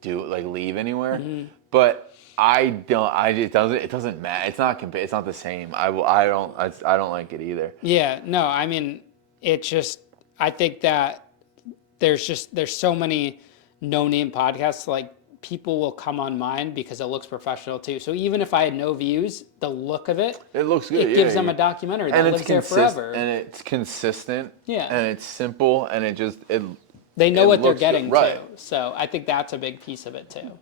leave anywhere. Mm-hmm. But it doesn't matter. It's not the same. I don't like it either. Yeah, no, I mean, I think that there's so many no-name podcasts, like, people will come on mine because it looks professional too. So even if I had no views, the look of it looks good. It gives them a documentary that lives there forever. And it's consistent. Yeah. And it's simple, and They know what they're looks getting good. Right. too. So I think that's a big piece of it too.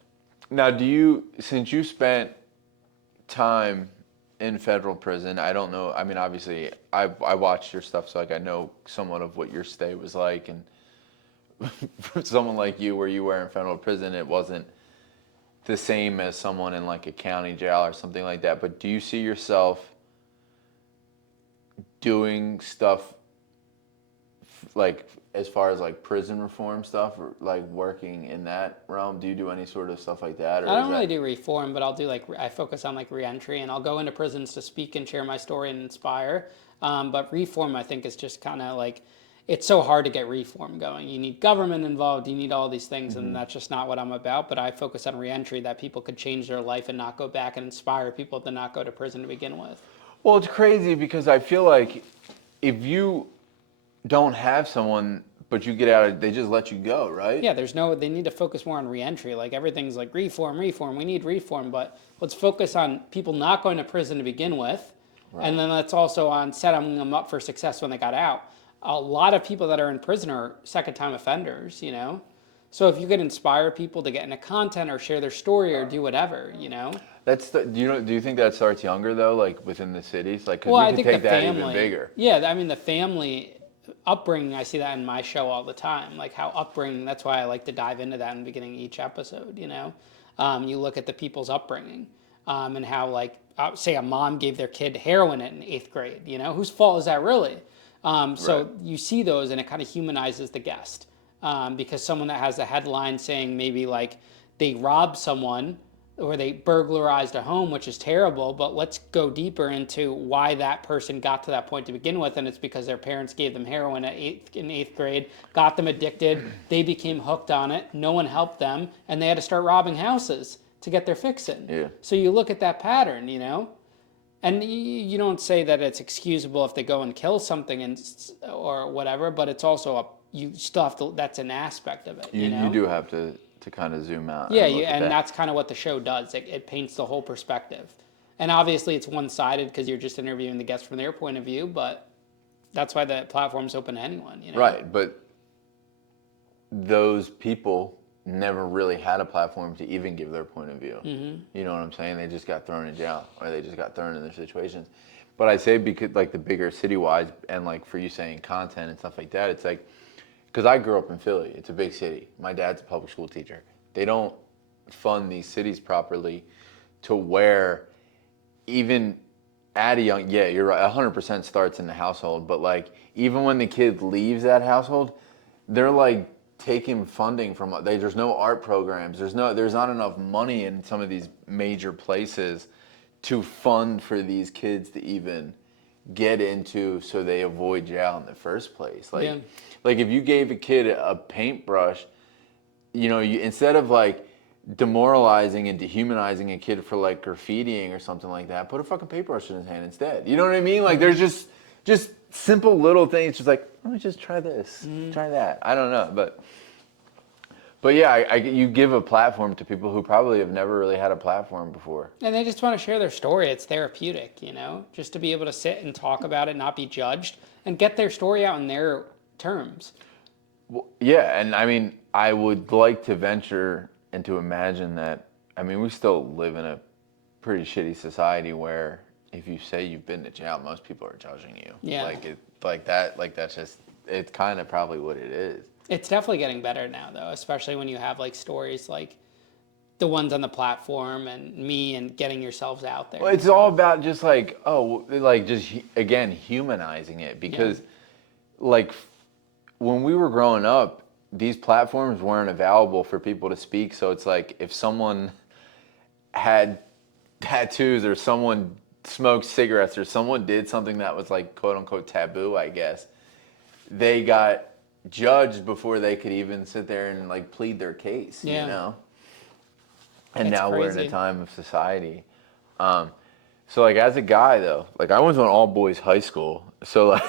Now, since you spent time in federal prison, I don't know. I mean, obviously, I watched your stuff, so like I know somewhat of what your stay was like. And for someone like you, where you were in federal prison, it wasn't the same as someone in like a county jail or something like that. But do you see yourself doing stuff like as far as like prison reform stuff, or like working in that realm? Do you do any sort of stuff like that? Or I don't really do reform, but I'll do I focus on like reentry, and I'll go into prisons to speak and share my story and inspire. But reform, I think, is just kind of like, it's so hard to get reform going. You need government involved, you need all these things, and that's just not what I'm about. But I focus on reentry, that people could change their life and not go back, and inspire people to not go to prison to begin with. Well, it's crazy because I feel like if you don't have someone, but you get out, they just let you go, right? Yeah, they need to focus more on reentry. Like, everything's like reform, we need reform, but let's focus on people not going to prison to begin with. Right. And then let's also on setting them up for success when they got out. A lot of people that are in prison are second-time offenders, you know? So if you could inspire people to get into content or share their story or do whatever, you know? Do you think that starts younger though, like within the cities? Like, because Well, we I can think take the that family, even bigger. Yeah, I mean, the family upbringing, I see that in my show all the time. Like, how upbringing, that's why I like to dive into that in the beginning of each episode, you know? You look at the people's upbringing, and how, like, say a mom gave their kid heroin in 8th grade, you know? Whose fault is that really? So Right. you see those, and it kind of humanizes the guest, because someone that has a headline saying maybe like they robbed someone or they burglarized a home, which is terrible, but let's go deeper into why that person got to that point to begin with, and it's because their parents gave them heroin in 8th grade, got them addicted, they became hooked on it, no one helped them, and they had to start robbing houses to get their fix in. Yeah. So you look at that pattern, you know? And you don't say that it's excusable if they go and kill something or whatever, but it's also you still have to. That's an aspect of it. You know? You do have to kind of zoom out. Yeah, and look at that. that's kind of what the show does. It paints the whole perspective, and obviously it's one-sided because you're just interviewing the guests from their point of view. But that's why the platform's open to anyone. You know? Right, but those people never really had a platform to even give their point of view. Mm-hmm. You know what I'm saying? They just got thrown in jail, or they just got thrown in their situations. But I say because like the bigger city-wise, and like for you saying content and stuff like that, it's like, because I grew up in Philly. It's a big city. My dad's a public school teacher. They don't fund these cities properly to where even at a young, yeah, you're right, 100% starts in the household, but like even when the kid leaves that household, they're like taking funding from, there's no art programs, there's not enough money in some of these major places to fund for these kids to even get into, so they avoid jail in the first place. Like, like if you gave a kid a paintbrush, you know, instead of like demoralizing and dehumanizing a kid for like graffitiing or something like that, put a fucking paintbrush in his hand instead. You know what I mean? Like there's just simple little things, just like, let me just try this, try that. I don't know, but yeah, you give a platform to people who probably have never really had a platform before. And they just want to share their story. It's therapeutic, you know, just to be able to sit and talk about it, not be judged, and get their story out in their terms. Well, yeah, and I mean, I would like to venture and to imagine that, I mean, we still live in a pretty shitty society where if you say you've been to jail, most people are judging you. Yeah. That's just, it's kind of probably what it is. It's definitely getting better now, though, especially when you have like stories like the ones on the platform and me and getting yourselves out there. Well, it's all about just like, again, humanizing it because like when we were growing up, these platforms weren't available for people to speak. So it's like if someone had tattoos or someone smoked cigarettes or someone did something that was like quote unquote taboo, I guess, they got judged before they could even sit there and like plead their case, you know? And It's now we're in crazy. a time of society. So like as a guy though, like I went to an all boys high school. So like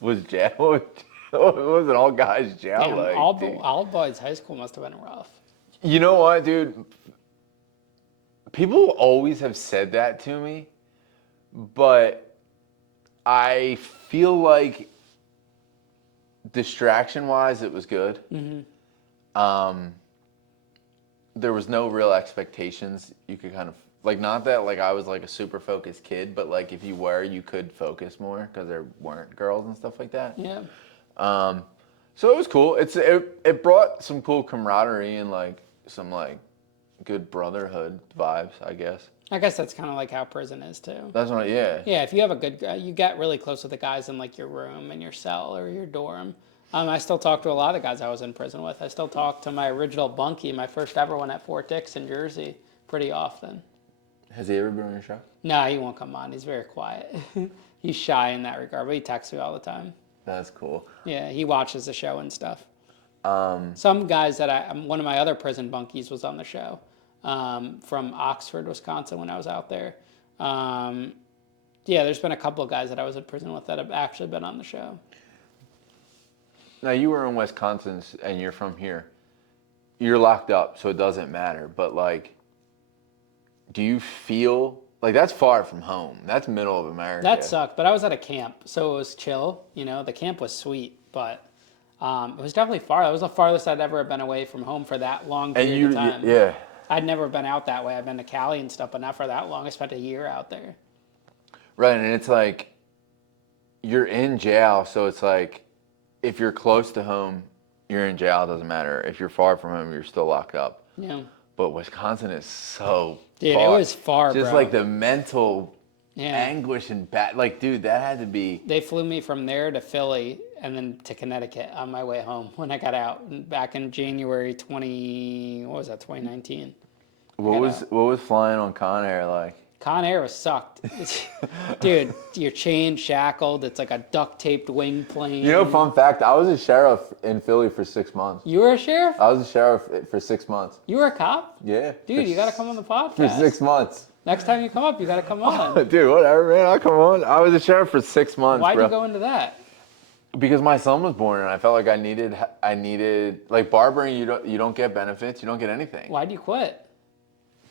was jail was an all guys jail Damn, like all boys high school must have been rough. You know what, dude? People always have said that to me, but I feel like distraction-wise, it was good. There was no real expectations. You could kind of, like, not that, like, I was, like, a super focused kid, but, like, if you were, you could focus more because there weren't girls and stuff like that. Yeah. So it was cool. It brought some cool camaraderie and, like, some, like, good brotherhood vibes, I guess. I guess that's kind of like how prison is too. That's what, yeah. Yeah, if you have a good, you get really close with the guys in like your room and your cell or your dorm. I still talk to a lot of guys I was in prison with. I still talk to my original bunkie, my first ever one at Fort Dix in Jersey, pretty often. Has he ever been on your show? No, he won't come on. He's very quiet. He's shy in that regard, but he texts me all the time. That's cool. Yeah, he watches the show and stuff. Some guys that one of my other prison bunkies was on the show. From Oxford, Wisconsin, when I was out there. There's been a couple of guys that I was in prison with that have actually been on the show. Now, you were in Wisconsin, and you're from here. You're locked up, so it doesn't matter. But, like, do you feel... Like, that's far from home. That's middle of America. That sucked, but I was at a camp, so it was chill. You know, the camp was sweet, but... it was definitely far. That was the farthest I'd ever been away from home for that long period of time. Yeah. I'd never been out that way. I've been to Cali and stuff, but not for that long. I spent a year out there. Right, and it's like, you're in jail, so it's like, if you're close to home, you're in jail, it doesn't matter. If you're far from home, you're still locked up. Yeah. But Wisconsin is so Dude, far. it was far, Just bro. like the mental anguish and bad, like, dude, that had to be... They flew me from there to Philly and then to Connecticut on my way home when I got out back in January 2019. What was flying on Con Air like? Con Air was sucked. Dude, you're chained, shackled. It's like a duct-taped wing plane. You know, fun fact, I was a sheriff in Philly for 6 months. You were a sheriff? I was a sheriff for 6 months. You were a cop? Yeah. Dude, you got to come on the podcast. For 6 months. Next time you come up, you got to come on. Dude, whatever, man. I'll come on. I was a sheriff for 6 months, Why'd bro. you go into that? Because my son was born, and I felt like I needed like barbering. You don't get benefits. You don't get anything. Why'd you quit?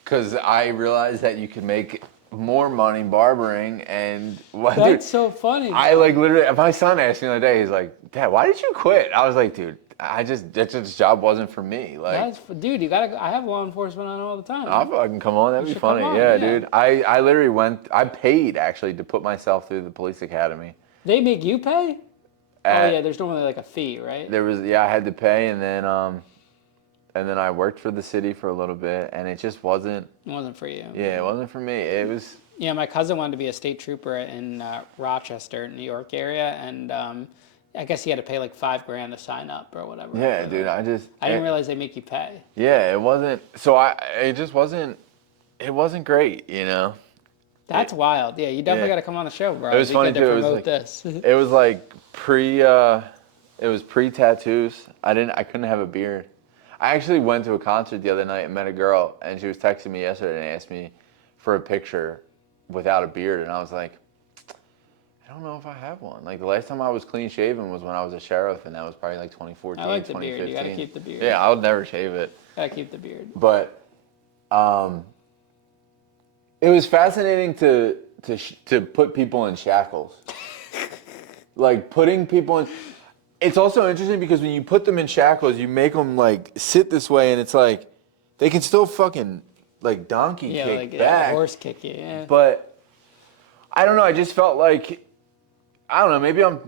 Because I realized that you could make more money barbering, and That's so funny. I like literally. My son asked me the other day. He's like, "Dad, why did you quit?" I was like, "Dude, this job wasn't for me." Like, dude, you gotta. I have law enforcement on all the time. I'll fucking come on. That'd be should come funny. on, Yeah, yeah. dude. I literally went. I paid actually to put myself through the police academy. They make you pay? At- There's normally like a fee, right? There was I had to pay, and then I worked for the city for a little bit, and it just wasn't. It wasn't for you. Yeah, it wasn't for me. It was. Yeah, my cousin wanted to be a state trooper in Rochester, New York area, and I guess he had to pay like $5,000 to sign up or whatever. Yeah, dude. I didn't realize they make you pay. Yeah, it wasn't. So it just wasn't. It wasn't great, you know. That's wild. Yeah, you definitely got to come on the show, bro. It was funny too. It was like this. it was like It was pre-tattoos. I couldn't have a beard. I actually went to a concert the other night and met a girl, and she was texting me yesterday and asked me for a picture without a beard, and I was like, I don't know if I have one. Like the last time I was clean shaven was when I was a sheriff, and that was probably like 2014, I like the 2015. beard. You got to keep the beard. Yeah, I'll never shave it. Got to keep the beard. But it was fascinating to put people in shackles. Like putting people in. It's also interesting because when you put them in shackles, you make them like sit this way, and it's like they can still fucking like donkey kick back. Horse kick you. Yeah. But I don't know. I just felt like, I don't know.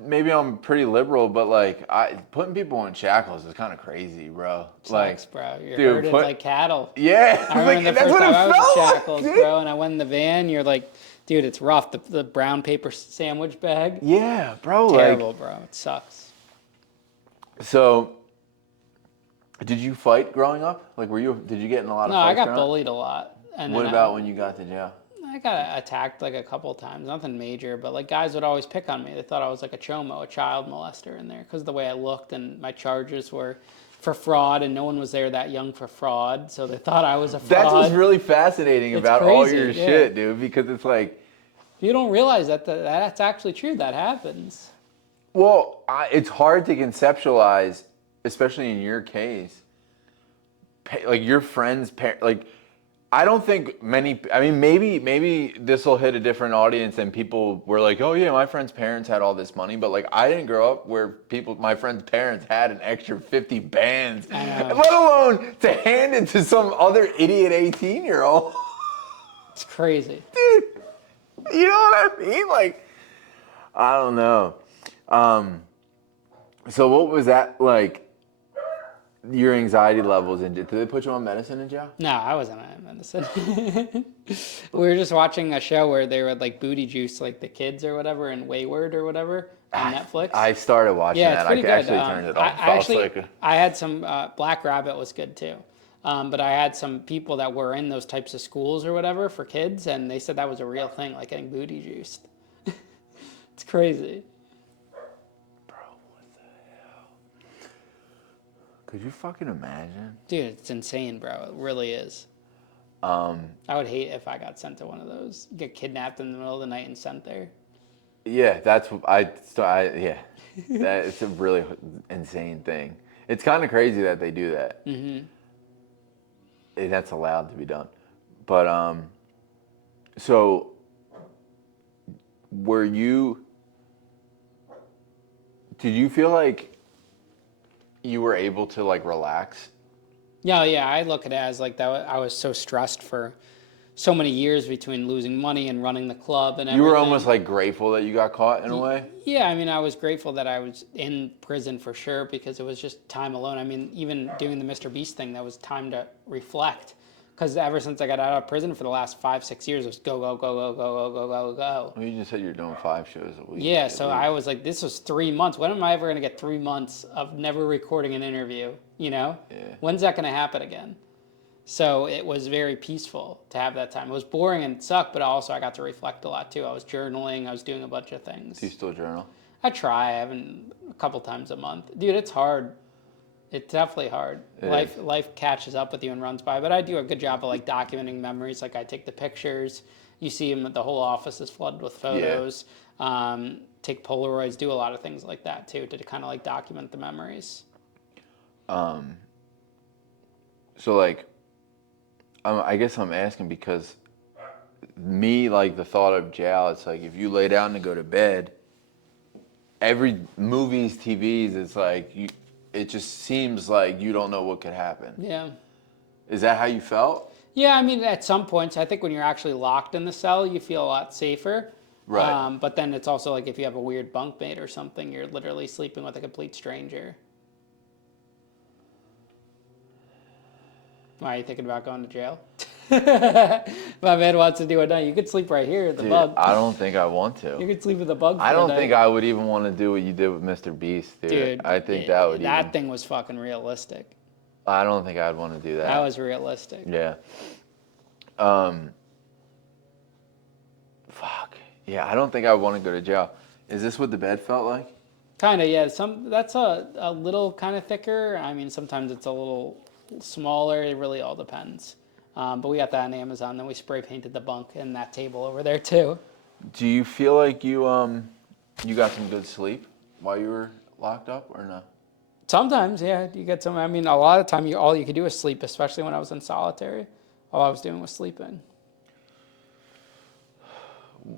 Maybe I'm pretty liberal, but like putting people in shackles is kind of crazy, bro. Like, Sucks, bro. You're dude, herded like cattle. yeah. I remember Like, the that's first what time it I was in felt like, shackles, dude. bro, and I went in the van. You're like, dude, it's rough. The brown paper sandwich bag. Yeah, bro. Terrible, Like, bro. It sucks. so, did you fight growing up? Like, did you get in a lot of No, I fights got growing up? bullied a lot. And What then about when you got to jail? I got attacked like a couple times. Nothing major, but like guys would always pick on me. They thought I was like a chomo, a child molester in there because of the way I looked, and my charges were for fraud, and no one was there that young for fraud, so they thought I was a fraud. That's what's really fascinating It's about all crazy, your yeah. shit, dude, because it's like, You don't realize that's actually true. That happens. well, it's hard to conceptualize, especially in your case, like your friends' like, I don't think many. I mean, maybe this will hit a different audience and people were like, "Oh yeah, my friend's parents had all this money," but like I didn't grow up where my friend's parents had an extra 50 bands, let alone to hand it to some other idiot 18-year-old. It's crazy. Dude, you know what I mean? Like, I don't know. So what was that like? Your anxiety levels, and did they put you on medicine in jail? No, I wasn't on medicine. We were just watching a show where they would like booty juice like the kids or whatever in Wayward or whatever on Netflix. I started watching Yeah, that. it's pretty good. Actually turned it off. I had some Black Rabbit was good too, but I had some people that were in those types of schools or whatever for kids, and they said that was a real thing, like getting booty juiced. It's crazy. Bro, what the hell? Could you fucking imagine? Dude, it's insane, bro. It really is. I would hate if I got sent to one of those, get kidnapped in the middle of the night and sent there. Yeah, that's what yeah. It's a really insane thing. It's kind of crazy that they do that. Mm-hmm. That's allowed to be done. But, so, did you feel like you were able to like relax? Yeah, I look at it as like that. I was so stressed for so many years between losing money and running the club and everything. You were almost like grateful that you got caught in a way? Yeah, I mean, I was grateful that I was in prison for sure because it was just time alone. I mean, even doing the Mr. Beast thing, that was time to reflect. Because ever since I got out of prison for the last 5-6 years, it was go, go, go, go, go, go, go, go, go. Well, you just said you're doing 5 shows a week. Yeah, so I was like, this was 3 months. When am I ever going to get 3 months of never recording an interview, you know? Yeah. When's that going to happen again? So it was very peaceful to have that time. It was boring and sucked, but also I got to reflect a lot too. I was journaling. I was doing a bunch of things. Do you still journal? I try. I haven't a couple times a month. Dude, it's hard. It's definitely hard. Life catches up with you and runs by, but I do a good job of like documenting memories. Like I take the pictures. You see them. The whole office is flooded with photos. Yeah. Take Polaroids. Do a lot of things like that too to kind of like document the memories. So like, I guess I'm asking because me, like the thought of jail, it's like if you lay down to go to bed, every movies, TVs, it's like it just seems like you don't know what could happen. Yeah. Is that how you felt? Yeah, I mean, at some points, I think when you're actually locked in the cell, you feel a lot safer. Right. But then it's also like if you have a weird bunkmate or something, you're literally sleeping with a complete stranger. Why are you thinking about going to jail? My man wants to do it now. You could sleep right here at the bug. I don't think I want to. You could sleep with the bug. I don't think I would even want to do what you did with Mr. Beast, dude. I think that thing was fucking realistic. I don't think I'd want to do that. That was realistic. Yeah. Fuck. Yeah, I don't think I would want to go to jail. Is this what the bed felt like? Kind of, yeah. That's a little kind of thicker. I mean, sometimes it's a little smaller. It really all depends. But we got that on Amazon. Then we spray painted the bunk and that table over there too. Do you feel like you got some good sleep while you were locked up or no? Sometimes, yeah, you get some. I mean, a lot of the time, all you could do was sleep, especially when I was in solitary. All I was doing was sleeping.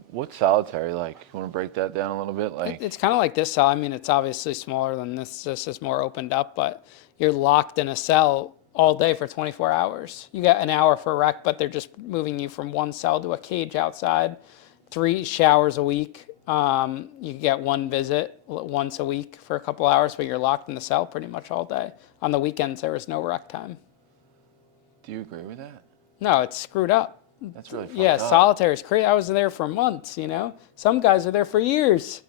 What's solitary like? You want to break that down a little bit? Like it's kind of like this cell. I mean, it's obviously smaller than this. This is more opened up, but you're locked in a cell all day for 24 hours. You got an hour for rec, but they're just moving you from one cell to a cage outside. 3 showers a week. You get 1 visit once a week for a couple hours, but you're locked in the cell pretty much all day. On the weekends, there was no rec time. Do you agree with that? No, it's screwed up. That's really fucked Yeah, up. solitaire is crazy. I was there for months, you know? Some guys are there for years.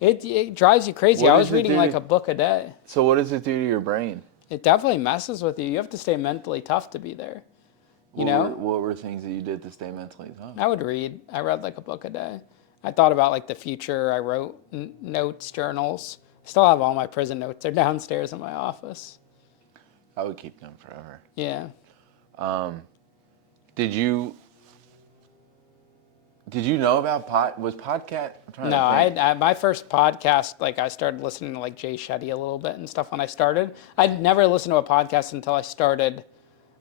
It drives you crazy. What I does was it reading do like to- a book a day. So what does it do to your brain? It definitely messes with you. You have to stay mentally tough to be there. What were things that you did to stay mentally tough? I would read. I read like a book a day. I thought about like the future. I wrote notes, journals. I still have all my prison notes. They're downstairs in my office. I would keep them forever. Yeah. Did you know about was podcast? I'm trying No, to think. I my first podcast, like I started listening to like Jay Shetty a little bit and stuff when I started. I'd never listened to a podcast until I started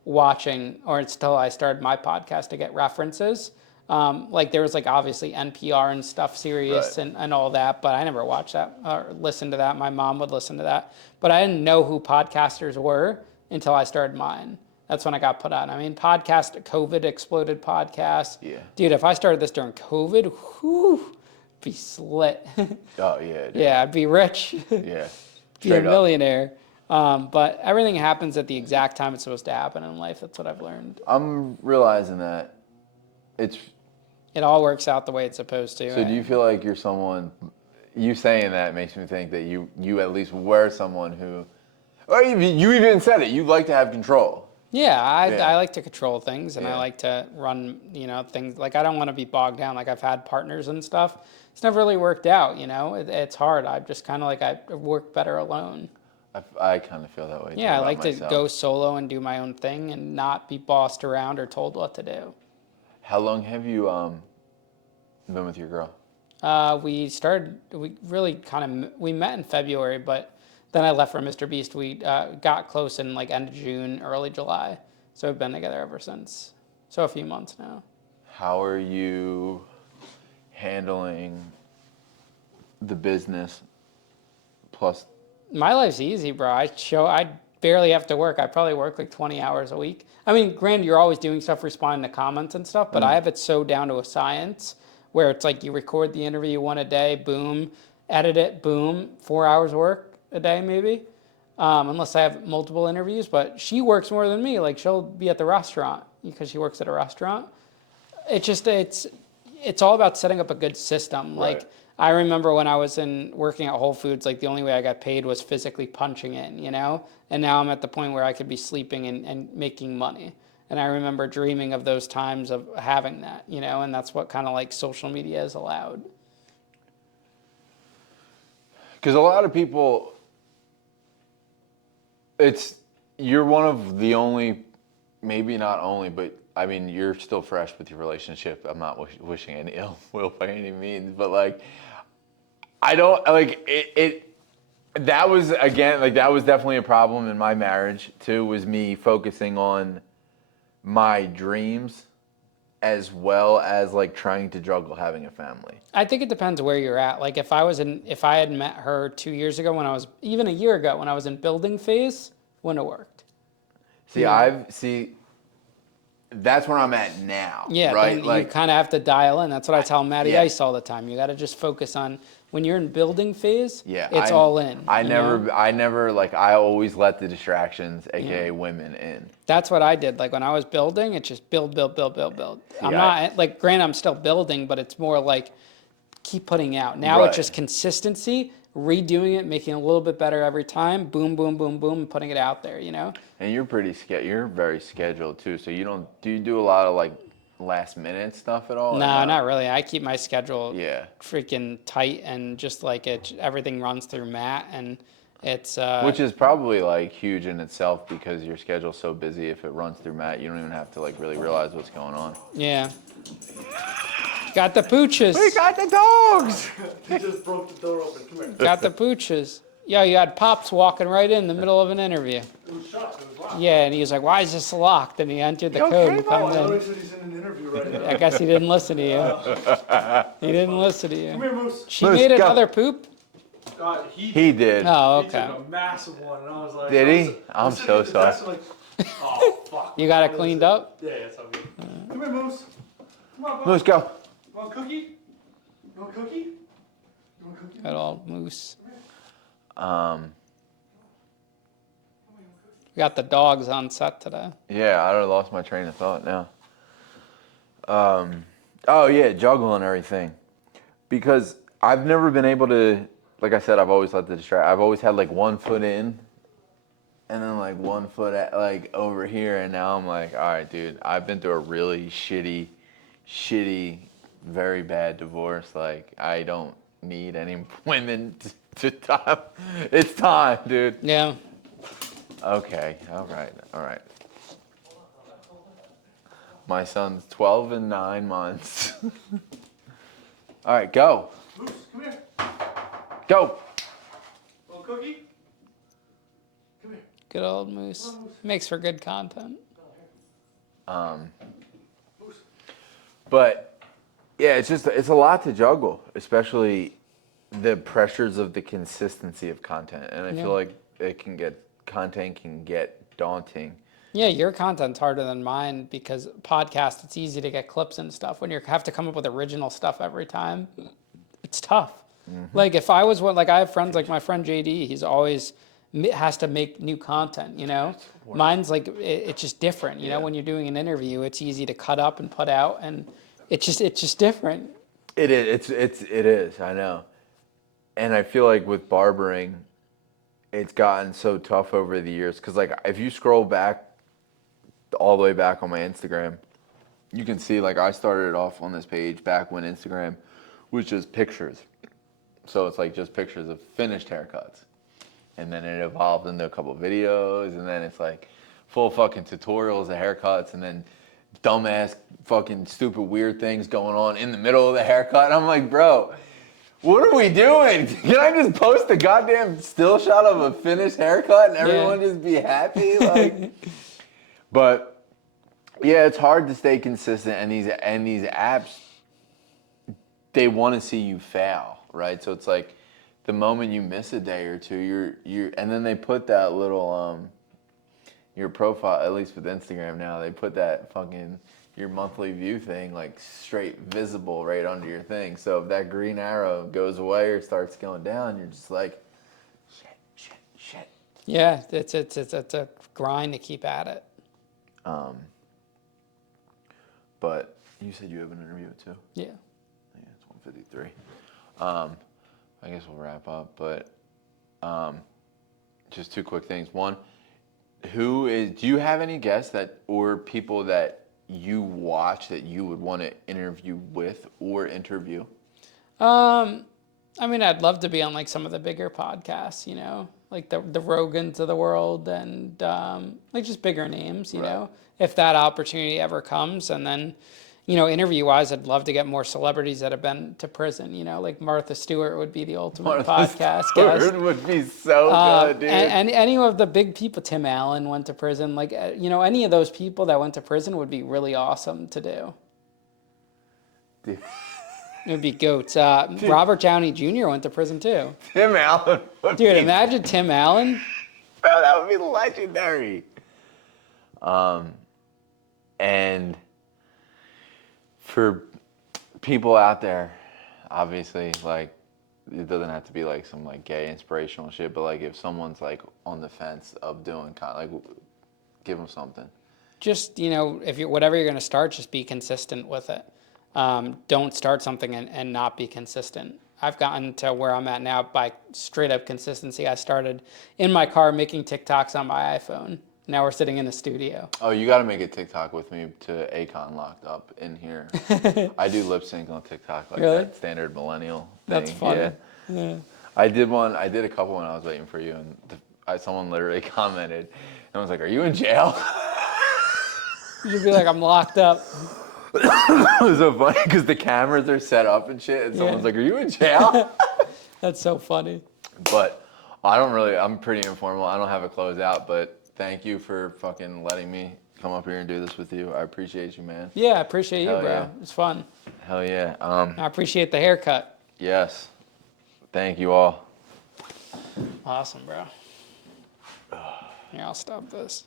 watching, or until I started my podcast to get references. Like there was like obviously NPR and stuff, Sirius Right. and all that, but I never watched that or listened to that. My mom would listen to that, but I didn't know who podcasters were until I started mine. That's when I got put on. I mean, COVID exploded podcasts. Yeah. Dude, if I started this during COVID, whew, be slit. Oh yeah. Dude. Yeah, I'd be rich. Yeah. Be a Straight up. millionaire. But everything happens at the exact time it's supposed to happen in life. That's what I've learned. I'm realizing that it's. It all works out the way it's supposed to. So do you feel like you're someone? You saying that makes me think that you at least were someone who, or you even said it. You like to have control. Yeah, Yeah. I like to control things, and I Yeah. like to run, things. Like, I don't want to be bogged down. Like, I've had partners and stuff. It's never really worked out, It's hard. I'm just kind of like, I work better alone. I kind of feel that way. too Yeah, I about like to myself. go solo and do my own thing and not be bossed around or told what to do. How long have you been with your girl? We met in February, but then I left for Mr. Beast. We got close in like end of June, early July. So we've been together ever since. So a few months now. How are you handling the business plus? My life's easy, bro. I barely have to work. I probably work like 20 hours a week. I mean, granted, you're always doing stuff, responding to comments and stuff, but I have it so down to a science where it's like you record the interview one a day, boom, edit it, boom, 4 hours work a day maybe, unless I have multiple interviews. But she works more than me. Like she'll be at the restaurant because she works at a restaurant. It's all about setting up a good system. Right. Like I remember when I was working at Whole Foods, like the only way I got paid was physically punching in, And now I'm at the point where I could be sleeping and making money. And I remember dreaming of those times of having that, And that's what kind of like social media has allowed. Because a lot of people, you're one of the only, maybe not only, but I mean, you're still fresh with your relationship. I'm not wishing any ill will by any means, but like, I don't like it. That was definitely a problem in my marriage too. Was me focusing on my dreams as well as like trying to juggle having a family. I think it depends where you're at. Like if I had met her 2 years ago even a year ago when I was in building phase, wouldn't have worked. That's where I'm at now. Yeah, right. then you kind of have to dial in. That's what I tell Matty Yeah. Ice all the time. You got to just focus on when you're in building phase. Yeah, it's all in. I you know? I always let the distractions, aka women, in. That's what I did. Like when I was building, it's just build. I'm Yeah. not like, granted, I'm still building, but it's more like keep putting out. Now Right. it's just consistency, redoing it, making it a little bit better every time. Boom, boom, boom, boom, putting it out there. And you're you're very scheduled too. So do you do a lot of like last minute stuff at all? or No, not really. I keep my schedule Yeah. freaking tight and just like everything runs through Matt and it's Which is probably like huge in itself because your schedule's so busy. If it runs through Matt, you don't even have to like really realize what's going on. yeah. Got the pooches. We got the dogs. He just broke the door open. Come here. Got the pooches. Yeah, you had Pops walking right in the middle of an interview. It was shut. It was locked. Yeah, and he was like, "Why is this locked?" And he entered the You code okay, and Oh, comes I know in. he said he's in an interview right now. I guess he didn't listen to you. He didn't listen to Come you. here, Moose. She Moose, made go. another poop? God, He did. Oh, He okay. took a massive one, and I was like, Did he? I I'm was so sitting at the desk, sorry. like, oh, fuck. You got it What is cleaned up? Yeah, it's all good. Come here, Moose. Come on, bud. Moose, go. want a cookie? You want a cookie? You want a cookie? Good old Moose. Um, We got the dogs on set today. yeah, I lost my train of thought now. Oh yeah, juggle and everything. Because I've never been able to, like I said, I've always let the distract. I've always had like one foot in, and then like one foot at, like over here, and now I'm like, all right, dude, I've been through a really shitty, very bad divorce. Like I don't need any women to time. It's time, dude. Yeah. Okay, all right. My son's 12 and 9 months. All right, go. Moose, come here. Go. Want a cookie? Come here. Good old Moose. Makes for good content. Moose. But yeah, it's a lot to juggle, especially the pressures of the consistency of content. And I Yeah. feel like content can get daunting. Yeah, your content's harder than mine because podcast, it's easy to get clips and stuff. When you have to come up with original stuff every time, it's tough. Like if I was like I have friends like my friend JD, he's always has to make new content, you know? Mine's like, it's just different, you know? When you're doing an interview, it's easy to cut up and put out and it's just different. It is, I know. And I feel like with barbering, it's gotten so tough over the years. Cause like if you scroll back all the way back on my Instagram, you can see like I started off on this page back when Instagram was just pictures. So it's like just pictures of finished haircuts. And then it evolved into a couple of videos, and then it's like full fucking tutorials of haircuts, and then dumbass fucking stupid weird things going on in the middle of the haircut. And I'm like, bro, what are we doing? Can I just post a goddamn still shot of a finished haircut and everyone just be happy? Like, but yeah, it's hard to stay consistent, and these apps, they want to see you fail, right? So it's like the moment you miss a day or two, you're and then they put that little your profile, at least with Instagram now, they put that fucking your monthly view thing like straight visible right under your thing. So if that green arrow goes away or starts going down, you're just like shit. Yeah, it's a grind to keep at it. But you said you have an interview too? Yeah. Yeah, it's 1:53. I guess we'll wrap up, but just two quick things. One, do you have any guests or people that you watch that you would want to interview with or interview? I mean, I'd love to be on like some of the bigger podcasts, you know, like the Rogans of the world and like just bigger names, you know, if that opportunity ever comes. And then, you know, interview-wise, I'd love to get more celebrities that have been to prison, you know, like Martha Stewart would be the ultimate podcast guest. Would be so good, dude. And any of the big people, Tim Allen went to prison, like, you know, any of those people that went to prison would be really awesome to do. Dude. It would be goats. Robert Downey Jr. went to prison too. Tim Allen. Dude, imagine Tim Allen. Bro, that would be legendary. And for people out there, obviously, like, it doesn't have to be like some like gay inspirational shit, but like if someone's like on the fence of doing like, give them something. Just, you know, whatever you're going to start, just be consistent with it. Don't start something and not be consistent. I've gotten to where I'm at now by straight up consistency. I started in my car making TikToks on my iPhone. Now we're sitting in the studio. Oh, you got to make a TikTok with me to Akon locked up in here. I do lip sync on TikTok, like really? that standard millennial thing. That's funny. Yeah. I did a couple when I was waiting for you, and someone literally commented, and was like, "Are you in jail?" You'd be like, "I'm locked up." It was so funny because the cameras are set up and shit, and someone's like, "Are you in jail?" That's so funny. But I'm pretty informal. I don't have a closeout, but thank you for fucking letting me come up here and do this with you. I appreciate you, man. Yeah, I appreciate you, Hell bro. yeah. It's fun. Hell yeah. I appreciate the haircut. Yes. Thank you all. Awesome, bro. Here, I'll stop this.